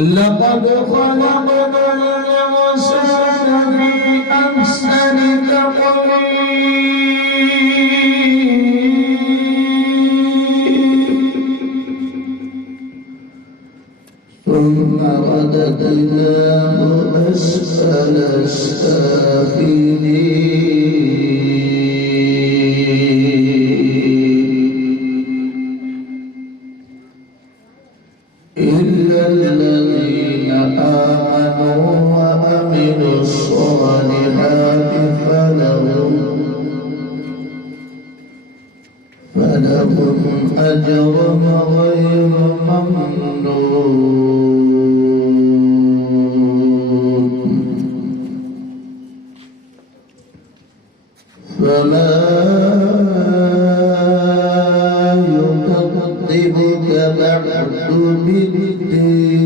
لقد خلقنا الإنسان في أحسن تقويم ثم رددناه أسفل السافلين إلا الذين آمنوا وعملوا الصالحات فلهم أجر غير ممنون فما يكذبك بعد بالدين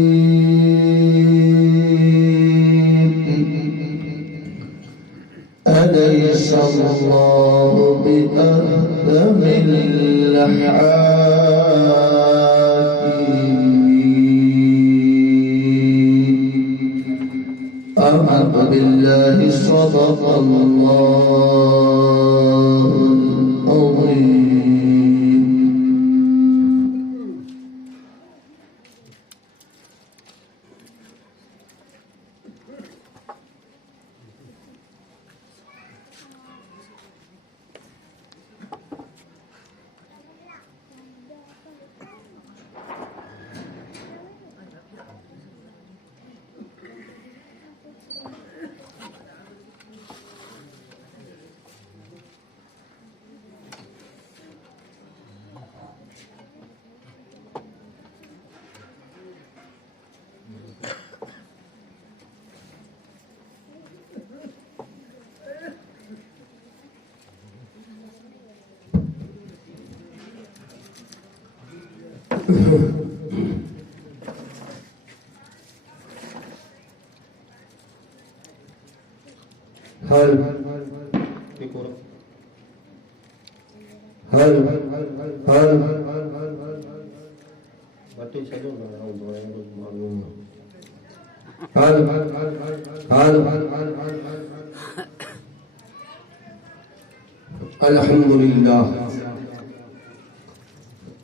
أليس الله بأرحم الراحمين آمنت بالله صدق الله العظيم.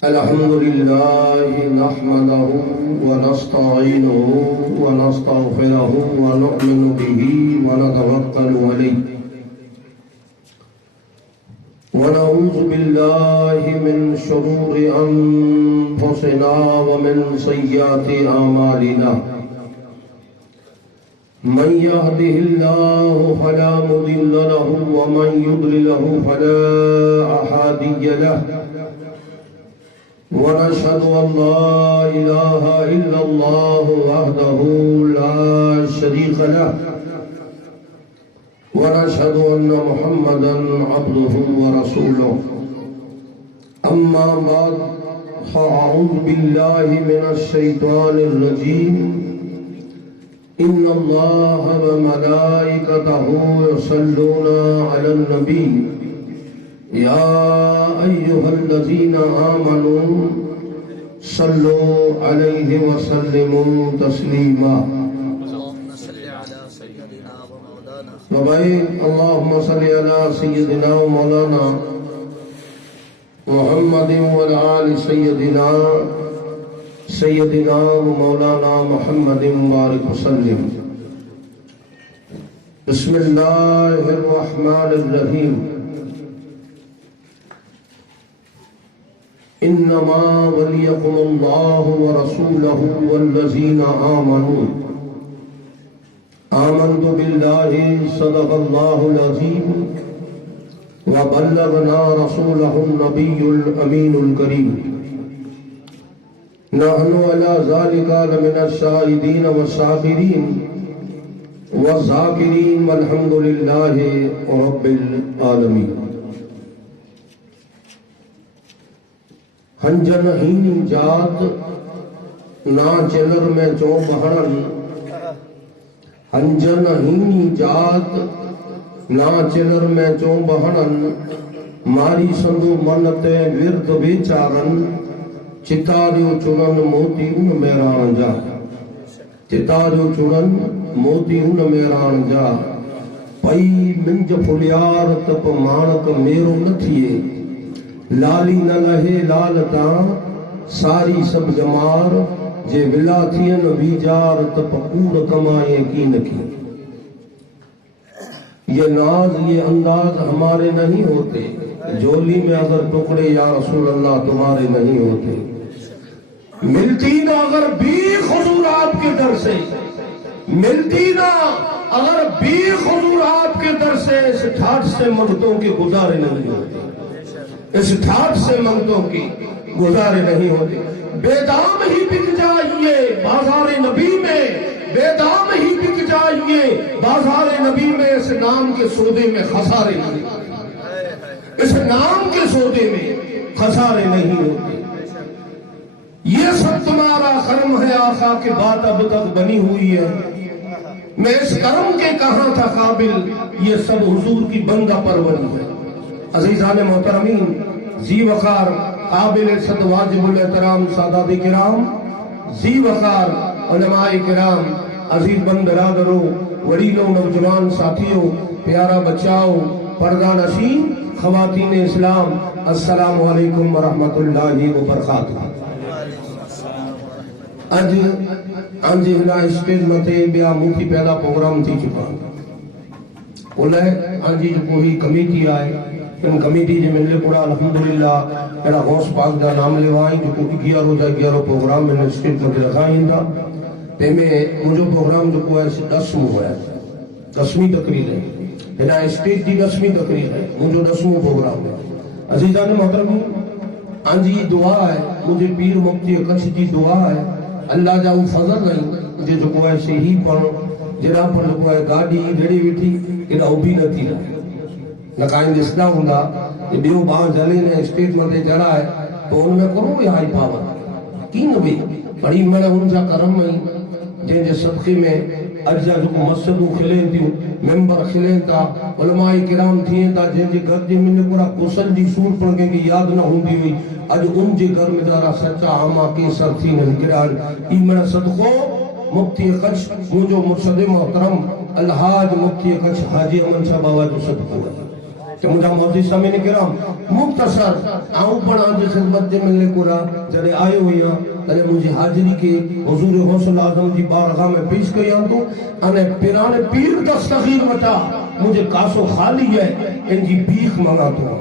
الحمد لله نحمده ونستعينه ونستغفره ونؤمن به ونتوكل عليه ونعوذ بالله من شرور أنفسنا ومن سيئات أعمالنا من يهده الله فلا مضل له ومن يضلل فلا هادي له ونشهد أن لا إله إلا الله وحده لا شريك له ونشهد أن محمدا عبده ورسوله أما بعد فأعوذ بالله من الشيطان الرجيم إن الله وملائكته يصلون على النبي يا أيها الذين آمنوا صلوا عليه وسلموا تسليما اللهم صل على سيدنا ومولانا محمد وعلى آل سيدنا ومولانا محمد مبارك وسلم. بسم الله الرحمن الرحيم. إنما وليكم الله ورسوله والذين آمنوا آمنت بالله صدق الله العظيم وبلغنا رسوله النبي الأمين الكريم نحن على ذلك لمن الشاهدين والشاكرين والذاكرين والحمد لله رب العالمين. हंजन हीनी जात ना चिलर में चो बहड़न, हंजन हीनी जात ना चिलर में चो बहड़न, मारी संदू मन ते विरद बेचारन, चितारियो चुनन मोती उन मेरान जा, चितारियो चुनन मोती उन मेरान जा, पई मिंज फुलियार तप मानक मेरो न थिए, लाली न लहे लालता सारी सब जमार, जे विला थियन बीजार तप कूड़ कमाए कीन की। ये नाज ये अंदाज हमारे नहीं होते, झोली में अगर टुकड़े या रसूल अल्लाह तुम्हारे नहीं होते। मिलती ना अगर भीख हुजूर आपके दर से, मिलती ना अगर भीख हुजूर आपके दर से, इस ठाठ से मंगतों के गुजारे नहीं होते, इस ठाठ से मंगतों की गुजारे नहीं होते। बेदाम ही बिक जाइए बाजार नबी में, बेदाम ही बिक जाइए बाजार नबी में, इस नाम के सौदे में खसारे नहीं, इस नाम के सौदे में खसारे नहीं होते। ये सब तुम्हारा कर्म है आका के बात अब तक बनी हुई है, मैं इस कर्म के कहां था काबिल, ये सब हुजूर की बंदा परवरी है। अजीजान मोहतरमीन, जी वकार काबिल सद वाजिबुल एहतराम सादात किराम, जी वकार उलमाए किराम, अजीज बंद बरादरो, वडीलों, नौजवान साथियों, प्यारा बच्चाओं, पर्दा नशीन, खवातीन इस्लाम, अस्सलामु अलैकुम व रहमतुल्लाहि व बरकातुहू। अज आंजी हिना स्टेज मथे बिया मुखी पैदा प्रोग्राम थी चुका, उले आंजी जो कोई कमेटी आए, इन कमेटी जे मिले पूरा अल्हम्दुलिल्लाह एड़ा गौस पाक दा नाम लेवाई जो को 11 रोजा 11 प्रोग्राम में स्टेज मथे रखाईंदा, ते में मुझो प्रोग्राम जो को है 10वां है, 10वीं तकरीर है, हिना स्टेज दी 10वीं तकरीर है, मुझो 10वां प्रोग्राम है। अजीजान मोहतरम, आंजी दुआ है, मुझे पीर मुफ्ती कच्छ जी दुआ है, अल्लाह जा फजल नहीं जे जो को है सही पण जरा पर जो है गाड़ी रेडी वेठी एड़ा उभी न थी न काइन दिसना हुंदा ये बियो बा जले ने स्टेज मथे चढ़ा है तो उनमें करो या हाई पावर की न भी बड़ी मैंने उनजा करम में जे जे सदके में अरजा जो मस्जिदों खिले थी, मेंबर खिले था, उलमाए किराम थिए था, जे जे घर जे मिले पूरा कुशल जी सूर पड़ के याद न होंदी हुई, आज उन जे घर में जरा सच्चा आमा के सर थी न किरान ई मेरा सदको मुफ्ती कच्छ मुझो मुर्शद मोहतरम अलहाज मुफ्ती कच्छ हाजी अमन शाह बाबा जो सदको है। तो मुझा मौजूद समय ने किराम मुख्तसर आऊं पण आज खिदमत जे मिले पूरा जरे आयो हुआ तने मुझे हाजिरी के हुजूर गौसल आजम जी बारगाह में पेश कया तो अने पिराने पीर दस्तगीर वटा मुझे कासो खाली है इनकी भीख मांगा तो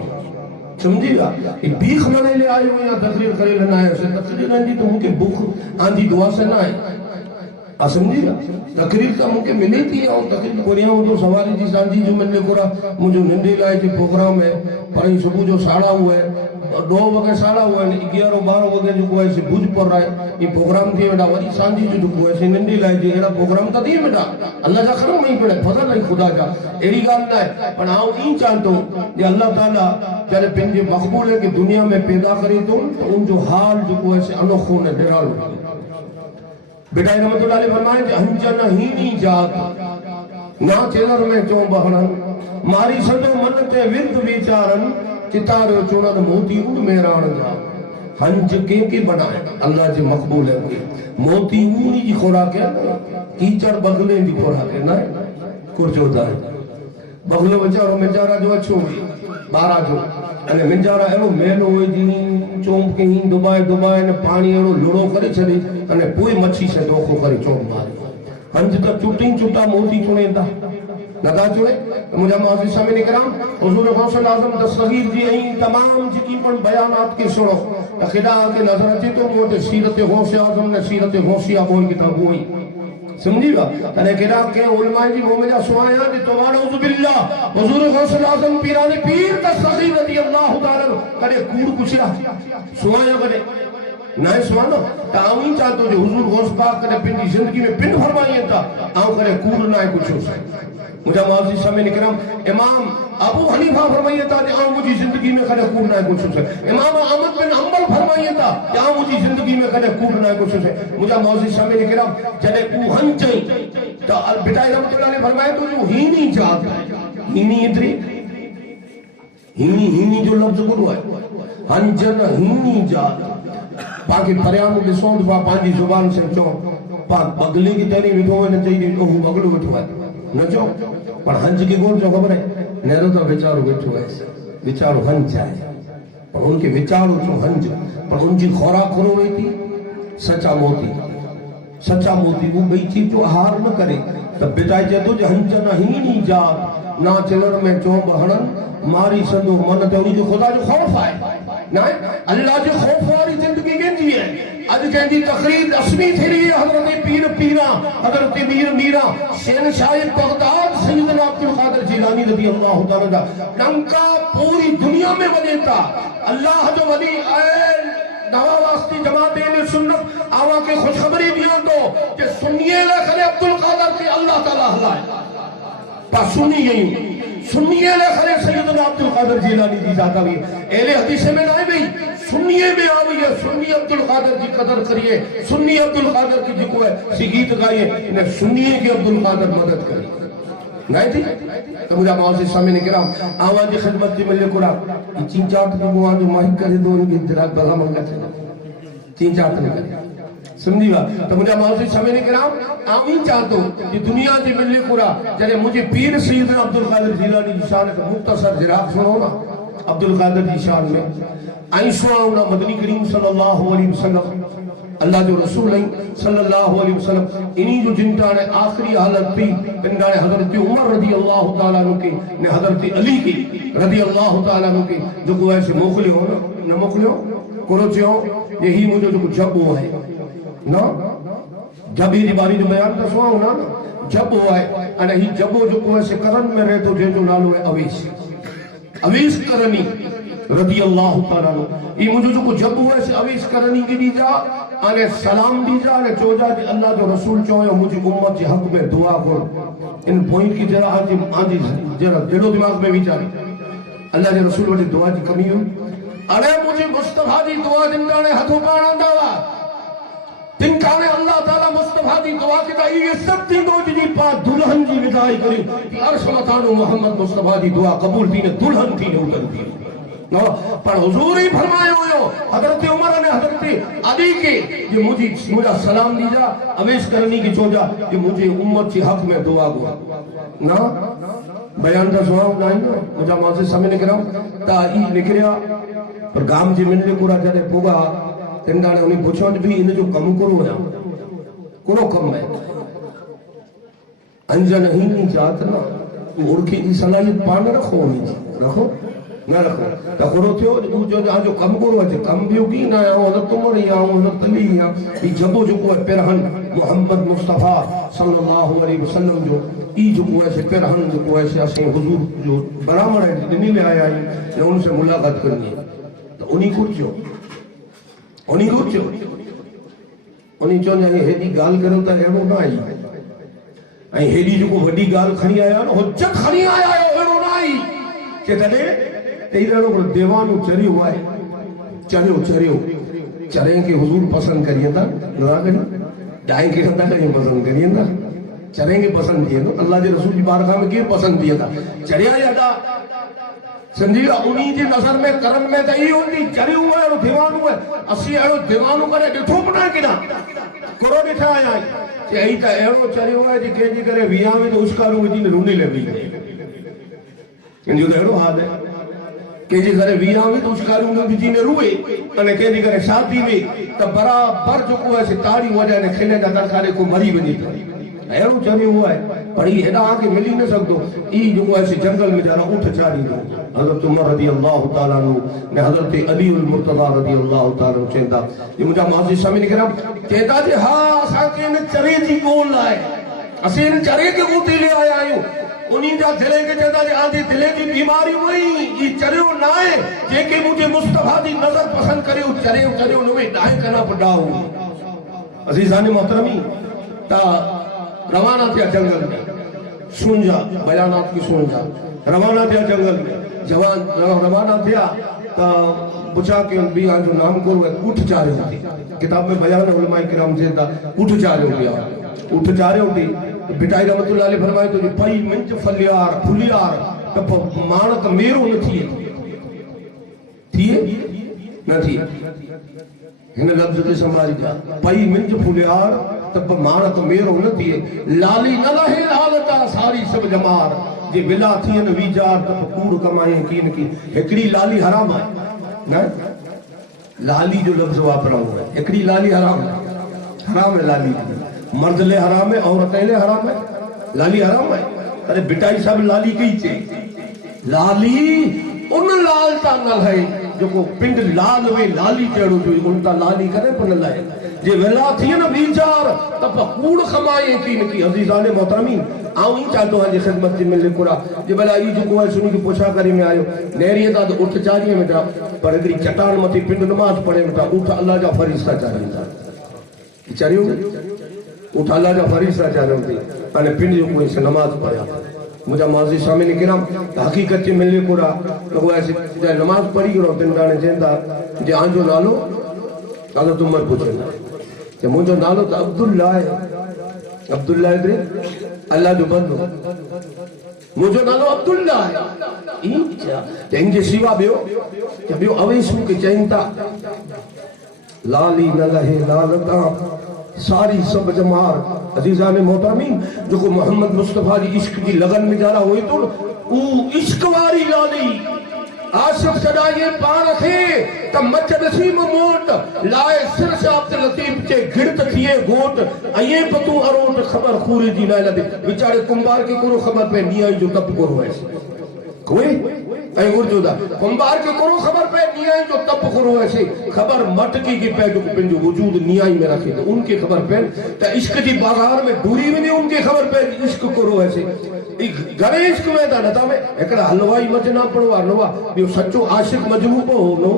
समझिएगा, ये भीख मांगने ले आए हुए या तकरीर करे लेना है, उसे तकरीर नहीं तो मुझे भूख आंधी दुआ से ना है, समझिएगा। तकरीर का मुझे मिले थी और तकरीर कोरिया तो सवारी जी सांझी जो मिलने कोरा मुझे निंदे लाए जो प्रोग्राम है पर सुबह जो साड़ा हुआ है 2 वगे साड़ा हुआ है 11-12 वगे जो को ऐसे भुज पर रहा है ये प्रोग्राम थी बेटा वरी सांझी जो को ऐसे निंदे लाए जो एड़ा प्रोग्राम का थी बेटा अल्लाह जा करम नहीं पड़े फजल नहीं खुदा जा एड़ी गाल ना है पर आऊं ई चाहतो कि अल्लाह ताला जरे पंजे मकबूल है कि दुनिया में पैदा करे तो उन जो हाल जो को ऐसे अनोखो ने डेराल बेटा रहमतुल्लाह अलैहि फरमाए कि अंजन ही नहीं जात ना चेलर में चो बहणन मारी सदो मन ते विरद विचारन चितारो चुनन मोती उड़ मेरान जा हंज के बनाए अल्लाह जी मकबूल है मोती उड़ी जी खुराक है कीचड़ बगले जी खुराक है ना कुछ होता है बगलो बेचारो बेचारा जो अच्छो हुई 12 जो अने मिंजारा एड़ो मेलो होई जी चोंप के ही दुबाए ने पानी एड़ो लुड़ो करे छे अने कोई मच्छी से धोखो करे चोंप मारे हंज तो चुटी चुटा मोती चुनेदा नदा चुने मुझे मौजूद समय निकराम हुजूर गौसल आजम दस्तगीर जी आई तमाम जिकी पण बयानात के सुनो अखिदा के नजर अचे तो मोटे सीरत गौसे आजम ने सीरत गौसिया बोल किताब हुई समझिएगा अने केड़ा के उलमा जी मोमे जा सुआया ने तो वाउज़ बिल्लाह हुजूर गौसल आजम पीराने पीर दस्तगीर रजी अल्लाह ताला कदे कूड़ कुछया सुआया कदे नहीं सुनो तावी चाहतो जो हुजूर गौस पाक कदे पिंडी जिंदगी में पिन फरमाई था आऊं करे कूड़ ना कुछ मुझा माजी समय निकरम इमाम अबू हनीफा फरमाइए था कि मुझी जिंदगी में कदे कूड़ ना कुछ से। इमाम अहमद बिन हंबल फरमाइए था कि मुझी जिंदगी में कदे कूड़ ना कुछ से। मुझा माजी समय निकरम जदे कू हंचई तो अल बिटाई रहमतुल्लाह ने फरमाया तो जो हीनी जात हीनी इतरी हीनी जो लफ्ज गुरु है हंजन हीनी जात बाकी परियाम ॾिसो त पंहिंजी ज़ुबान से चो पा बगले की तेरी विठो न चाहिए तो हूं बगलो विठो है न चो पर हंज के गोल जो खबर है नेरो तो बेचारो विठो है बेचारो हंज है पर उनके विचारों चो हंज पर उनकी खुराक करो हुई थी सच्चा मोती वो बई चीज जो हार न करे तब बेटा जदो हंज न हीनी जात ना चिलर में चो बहणन मारी संदो मन ते उनकी खुदा जो खौफ है ना अल्लाह जो खौफ वाली जिंदगी केंदी है आज कहती तकरीर असमी थी रही है हजरत पीर पीरा हजरत मीर मीरा शहनशाह बगदाद सैयदना अब्दुल कादिर जिलानी रज़ी अल्लाह तआला डंका पूरी दुनिया में वजे था अल्लाह जो वली नवावास्ती जमात सुन्नत आवा के खुशखबरी दियो तो कि सुन्निए लखले अब्दुल कादिर की अल्लाह ताला हलाए पा सुनी गई सुन्निए लखले सैयदना अब्दुल कादिर जिलानी दी जाता हुई एले हदीस में ना गई सुन्निए में आ गई है सुन्नी अब्दुल कादिर की कदर करिए सुन्नी अब्दुल कादिर की जिको है गीत गाइए इन्हें सुन्निए के अब्दुल कादिर मदद करिए नहीं थी तो मुझे मौसी समय ने गिरा आवाज की खिदमत की मिले कुड़ा चींचाट के मुआ जो माहिक करे दो उनकी दिराग बला मंगा चींचाट ने करे समझी बात तो मुझे मौसी समय ने गिरा आमी चाहतो कि दुनिया की मिले कुड़ा जरे मुझे पीर सैयदना अब्दुल कादिर जिलानी की शान का मुख्तसर जिराग सुनो ना अब्दुल कादिर की शान में आइशा मदनी करीम सल्लल्लाहु अलैहि वसल्लम अल्लाह जो रसूल सल्लल्लाहु अलैहि वसल्लम इन्हीं जो जिनका ने आखिरी हालत थी इनका हजरत उमर रदी अल्लाह ताला अन्हु के ने हजरत अली की रदी अल्लाह ताला अन्हु के जो को ऐसे मोकलियो न मोकलियो कोरोचियो यही मुझे जो जब वो है ना जब ही बारी जो बयान तो सुनाओ ना जब वो है अने ही जब वो जो को ऐसे करन में रहे तो जो नालो है अवीस करनी रदी अल्लाह ताला ये मुझे जो जब हुआ से अवीस करनी की दी जा अने सलाम दी जा अने चोजा कि अल्लाह जो रसूल चोयो मुझे उम्मत के हक में दुआ कर इन पॉइंट की जरा आंधी जरा दिलो दिमाग में विचार अल्लाह के रसूल वटी दुआ की कमी हो अरे मुझे मुस्तफा दी दुआ जिनका ने हथों पाना दावा जिनका ने अल्लाह ताला मुस्तफा दी दुआ की ता ये सब थी दो जी पा दुल्हन जी विदाई करी कि अर्श मतानो मोहम्मद मुस्तफा दी दुआ कबूल थी ने दुल्हन थी ने उतर थी नो पर हुजूर ही फरमायो हुयो हजरत उमर ने हजरत अली के ये मुझे सलाम दीजा अवेश करनी की चोजा कि मुझे उम्मत के हक में दुआ गो ना बयान का जवाब नहीं ना मुझे मासे समय निकरा ता ई निकरिया पर गाम जी मिलने पूरा जरे पोगा तिंदाने उन्हें पूछो भी इन जो कम करो या कोनो कम है अंजन ही नहीं जात ना उड़की की सलाहियत पान रखो रखो ना रखो तो करो थियो जो कम करो है कम भी की ना हजरत उमर या हजरत अली या ई जबो जो को पेरहन मोहम्मद मुस्तफा सल्लल्लाहु अलैहि वसल्लम जो ई जो को ऐसे पेरहन जो को ऐसे असे हुजूर जो बराबर है दिल्ली में आया है उनसे मुलाकात करनी है तो उन्हीं कुर्चो उन्हीं चो ने हेडी गाल करो तो एड़ो ना आई आई हेडी जो को वडी गाल खणी आया न हुज्जत खणी आया एड़ो ना आई के तने तेरो को देवानु चरियो है चरियो चरे के हुजूर पसंद करिए था ना करी डाई के खंदा के पसंद करिए था चरे के पसंद किए तो अल्लाह के रसूल की बारगाह में के पसंद किया था चरिया यादा संजीवा उन्हीं जी नजर में करन में त ई होंदी चरी हुआ है दीवान हुआ असी एड़ो दीवानो करे डिठो बना किना करो डिठा आया कि ई त एड़ो चरी हुआ है जे जी करे विया में तो उसका रू जी रूनी ले भी इन जो एड़ो हाल है के जी करे विया में तो उसका रू भी जी ने रुए अने के जी करे शादी में त बराबर जो को ऐसे ताड़ी वजह ने खेले दा करे को मरी बनी एड़ो चरी हुआ है पर ये हेडा आके मिली न सकदो ई जो ऐसे जंगल में जाना उठ चारी दो हजरत उमर रदी अल्लाह ताला नु ने हजरत अली उल मुर्तजा रदी अल्लाह ताला चेंदा ये मुझा माजी सामने करा चेंदा जे हां असा के न चरे जी बोल लाए असे न चरे के गोती ले आया आयो उन्हीं जा दिले के चेंदा जे आधी दिले की बीमारी हुई ई चरियो ना है जे के मुझे मुस्तफा दी नजर पसंद करे उ चरियो नुवे डाय कना पडाओ अजीजान मोहतरमी ता रवाना थे जंगल में सुन जा बयानात की सुन जा रवाना थिया जंगल में जवान रवाना थिया तो पुछा के बी जो नाम को उठ चारे होती किताब में बयान उलमाए किराम चेता उठ चारे हो गया उठ चारे होती बिटाई रहमतुल्लाह अलैह फरमाए तो जो पई मंच फलियार फुलियार तो मानत मेरो न थिए न थिए हिन लफ्ज के समाज जा पई मंच फुलियार तब मानत मेरो न थिए लाली न लहे लालता सारी सब जमार जे विला थियन वीजार तब कूड़ कमाए कीन की एकड़ी लाली हराम है ना लाली जो लफ्ज वापरा हुआ है एकड़ी लाली हराम है लाली मर्द ले हराम है औरत ले हराम है लाली हराम है अरे बिटाई सब लाली कही चे लाली उन लालता न है जो को पिंड लाल वे लाली चढ़ो जो उल्टा लाली करे पर न लाए जे वेला थी न वीचार तब कूड़ कमाए कीन की अजीजान मोहतरमीन आऊं ही चाहतो हां जे खिदमत में मिले कुरा जे भला ई जो को सुनी की पोछा करी में आयो नेरिए ता उठ चारिए में था पर एकरी चट्टान मथी पिंड नमाज पढ़े में था उठ अल्लाह जा फरिश्ता चारींदा चारियो उठ अल्लाह जा फरिश्ता चारींदी अने पिंड जो कोई से नमाज पढ़या मुझा माजी शामिल किराम हकीकत में मिले कुरा तो वो ऐसे नमाज पढ़ी करो तिन दाने चेंदा जे आंजो नालो कालो तुमर पूछे जे मुझो नालो तो अब्दुल्लाह है अब्दुल्लाह इधर अल्लाह जो बंदो मुझो नालो अब्दुल्लाह है इंचा तेंजे सिवा बियो अवेसु के चेंता लाली न लहे लालता सारी सब जमार अजीजान मोहतरमीन जो को मोहम्मद मुस्तफा जी इश्क की लगन में जाना हुई तो ऊ इश्क वारी लाली आशिक सदाए पान थे त मच नसीम मोट लाए सिर से अब्दुल लतीफ के गिरत थिए गोट अये पतू अरोट खबर खूरी दी ना लदे बेचारे कुंभार के करो खबर पे निया जो तब करो ऐसे कोई ऐ गुरजुदा कुंभार के करो खबर पे निया जो तब करो ऐसे खबर मटकी के पे जो पिंजो वजूद नियाई में रखे तो उनके खबर पे त इश्क दी बाजार में दूरी में नहीं उनके खबर पे इश्क करो ऐसे घणे इश्क में था नता में एकड़ा हलवाई मजना पड़ो हलवा बियो सच्चो आशिक मजनू हो नो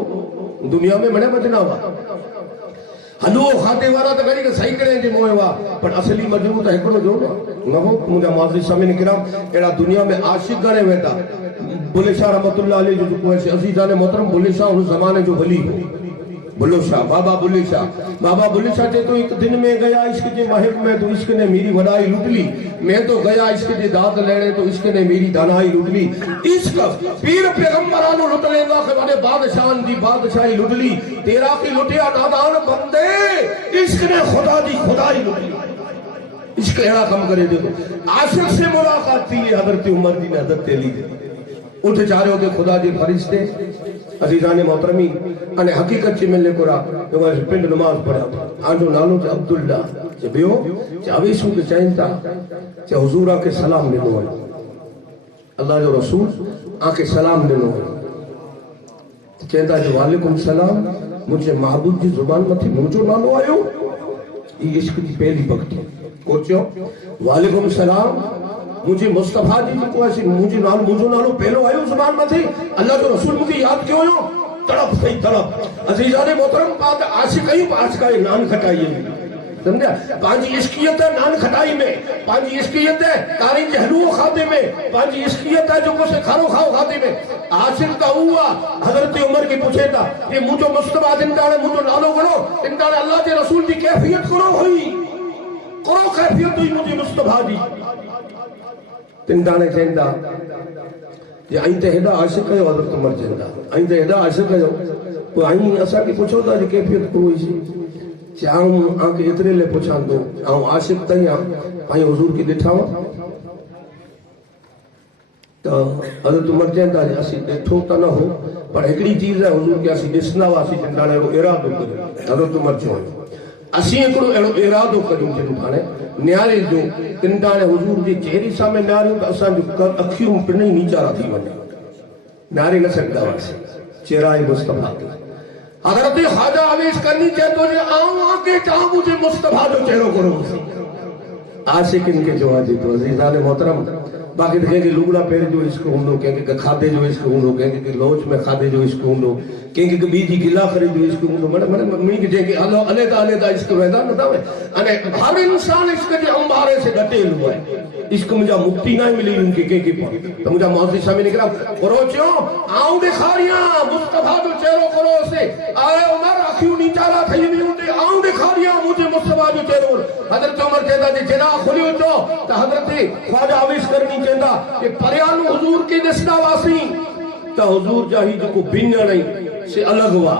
दुनिया में मने मजना हुआ हलवो खाते वाला तो करी के सही करे जे मोएवा पर असली मजनू तो एकड़ो जो न हो मुझा माजी सामने किराम एड़ा दुनिया में आशिक गणे वेता बुल्ले शाह रहमतुल्लाह अलैह जो कोई से अजीजान मोहतरम बुल्ले शाह उस जमाने जो वली हो बुल्ले शाह बाबा बुल्ले शाह ते तो एक दिन में गया इश्क के महक में तो इश्क ने मेरी वडाई लूट ली मैं तो गया इश्क के दाद लेने तो इश्क ने मेरी दानाई लूट ली इश्क पीर पैगंबरां नु लूट लेगा के बड़े बादशाह दी बादशाही लूट ली तेरा की लुटिया नादान बंदे इश्क ने खुदा दी खुदाई लूट ली इश्क एड़ा कम करे दे आशिक से मुलाकात थी हजरत उमर दी ने हजरत अली दे उठ चारे होते खुदा दी फरिश्ते अजीजान मोहतरमीन अने हकीकत चे मिले कोरा तो पिंड नमाज पढ़ा आंजो नालो चे अब्दुल्ला चे बियो चे अवेसु के चैनता चे हुजूरा के सलाम दिनो है अल्लाह जो रसूल आके सलाम दिनो है चैनता जो वालेकुम सलाम मुझे महबूब जी जुबान मथी मुझो नालो आयो ये इश्क की पहली भक्ति कोचो वालेकुम सलाम मुझे मुस्तफा जी को ऐसी मुझे नालो पहलो आयो जुबान में थी अल्लाह जो रसूल मुझे याद क्यों हो तड़प सही तड़प अजीजान मोहतरम बात आशिक ही आशिका नान खटाई समझा पांची इश्कियत है नान खटाई में पांची इश्कियत है तारी के हलवो खाते में पांची इश्कियत है जो को से खारो खाओ खाते में आशिक का हुआ हजरत उमर की पूछे था ये मुझो मुस्तफा जिंदाने मुझो नालो करो जिंदाने अल्लाह के रसूल की कैफियत करो हुई करो कैफियत हुई मुझे मुस्तफा जी तिंदाने चेंदा ये आई ते हेदा आशिक कयो हजरत उमर चेंदा आई ते हेदा आशिक कयो तो आई असा की पूछो था कैफियत कोई सी चाहूं आके इतरे ले पूछां दो आऊं आशिक तया आई हुजूर की दिठावा तो हजरत उमर चेंदा असी देखो त न हो पर एकड़ी चीज है हुजूर के असी दिसना वासी जिंदाने रो इरादो करे हजरत उमर चो असी एकड़ो एड़ो इरादो करियो जन थाने न्यारे जो तिंदाने हुजूर जी चेहरे सामने नारियो तो असा जो अखियों पिने नीचा थी वने नारे न सकदा वासी चेहरा ही मुस्तफा के हजरत ख्वाजा आवेश करनी चाहे तो ये आऊं आके चाहूं मुझे मुस्तफा जो चेहरो करो आशिक इनके जो हाजी तो अजीजान मोहतरम बाक़ी त कंहिंखे लुगड़ा पहिर जो इश्क हूंदो, कंहिंखे खाधे जो इश्क हूंदो, कंहिंखे लॉज में खाधे जो इश्क हूंदो, कंहिंखे ॿी जी गिला खरी जो इश्क हूंदो। मन जंहिंखे अलॻि इश्क वेंदा न अने हर इंसान इश्क जे अंबारे से ॾटियल हुआ है। इश्क मुझा मुक्ति ना मिली उनके के तो मुझा मौसी सामने निकला करोचो आऊं दिखारिया मुस्तफा जो चेहरो करो से आए उमर अखियों नीचारा थई भी उते आऊं दिखारिया मुझे मुस्तफा जो चेहरो हजरत उमर कहता जे जरा खुलियो तो हजरत ख्वाजा अवेश करनी चंदा कि परियानु हुजूर के दिसदा वासी तो हुजूर जाही जो भिन्न नहीं से अलग हुआ।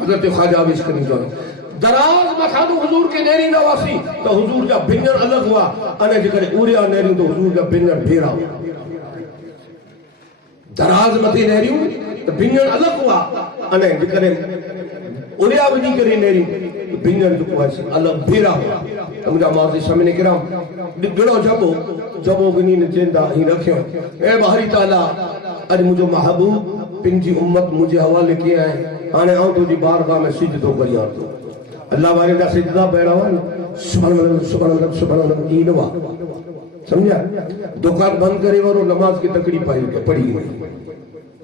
हजरत ख्वाजा अवेश करनी चंदा दराज मथादो हुजूर के नेरी नवासी तो हुजूर जा भिन्नर अलग हुआ अने जेकरे उरिया नेरी तो हुजूर जा भिन्नर भेरा हुआ। दराज मथे नेरी तो भिन्नर अलग हुआ अने जेकरे उरिया वजी करे नेरी तो भिन्नर जो हुआ अलग भेरा हुआ। तो मुझा माजी सामने किराम गड़ो जबो गनी ने चेंदा ही रखियो ए बाहरी ताला आज मुझो महबूब पिंजी उम्मत मुझे हवाले किया है आने आऊं तुझी बारगाह में सिजदो करिया तो अल्लाह वाले का सिजदा पैड़ा हुआ सुभान अल्लाह सुभान अल्लाह ई नवा समझा। दुकान बंद करे वारो नमाज की तकड़ी पाई के पड़ी गई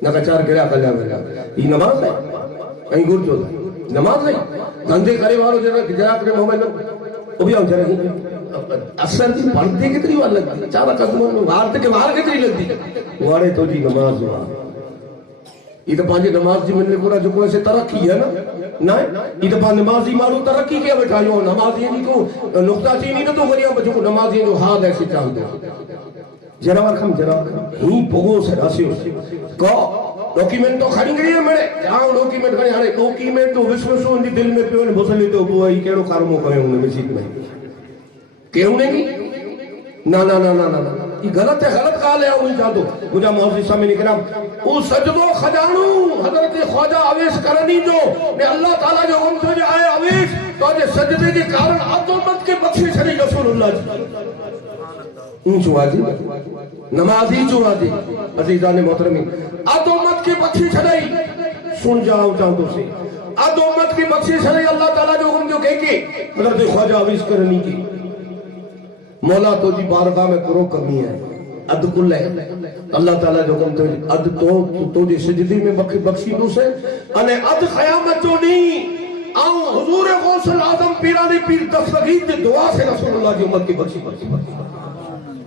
ना चार गिरा कल्या वेला ई नमाज है कहीं गुर जो नमाज है धंधे करे वारो जरा करे मोबाइल ओ भी जरा असर की पढ़ते कितनी बार लगती चार कदमों में वार के वार कितनी लगती वारे तो जी नमाज हुआ ये तो पांच नमाज जी मिलने पूरा जो कोई से तरक्की है ना ये तो पांच नमाजी मारू तरक्की के बैठा यो नमाजी जी को नुक्ता चीनी तो करिया बच्चों को नमाजी जो हाल ऐसे चाहते जरा ही भोगो से रासियो को डॉक्यूमेंट तो खड़ी गई है मेरे जाओ डॉक्यूमेंट खड़ी हाने डॉक्यूमेंट तो विश्वास उनके दिल में पियो ने भसले तो वो ई केड़ो कर्मो कयो उन मस्जिद में केहू नहीं ना ना ना ना ना ये गलत है गलत काल है उन जादो मुझा मौसी सामने निकला वो सजदो खजानू हजरत ख्वाजा अवेश करनी जो ने अल्लाह ताला जो हम तो आए अवेश तो जे सजदे के कारण आतोमत के बख्शे छड़ी रसूलुल्लाह ऊंचो आजी नमाजी जो आजी अजीजान मोहतरमी आतोमत के बख्शे छड़ाई सुन जाओ चाहतो से आतोमत के बख्शे छड़ाई अल्लाह ताला जो हम जो कह के हजरत ख्वाजा अवेश करनी की मौला तो जी बारगाह में करो कमी है अद कुल है अल्लाह ताला जो कम तो अद तो जी सजदी में बख्शी दो से अने अद क़यामत जो नहीं आऊं हुजूर गौसल आजम पीरानी पीर दस्तगीर की दुआ से रसूलुल्लाह की उम्मत की बख्शी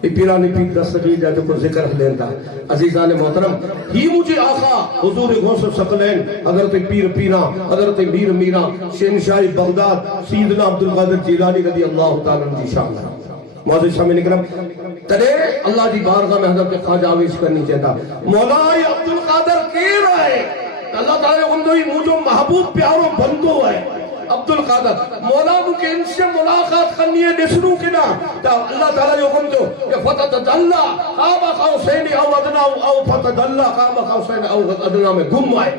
ये पीरानी पीर दस्तगीर जा जो जिक्र लेंदा अजीजान मोहतरम ही मुझे आका हुजूर गौसल सकलैन हजरत पीर पीरा हजरत मीर मीरा शहनशाह बगदाद सैयदना अब्दुल कादिर जिलानी रज़ी अल्लाह तआला की शान मौजूद शामिल करम तदे अल्लाह की बारगाह में हजरत ख्वाजा अवेश करनी चाहता मौला अब्दुल कादिर के रहे अल्लाह ताला ने उनको मुझो महबूब प्यारो बंदो है अब्दुल कादिर मौला मुके इनसे मुलाकात करनी है दिसरू के ना तो अल्लाह ताला जो हुक्म दो कि फतदल्ला काबा कौसैन औ अदना औ फतदल्ला काबा कौसैन औ अदना में गुम आए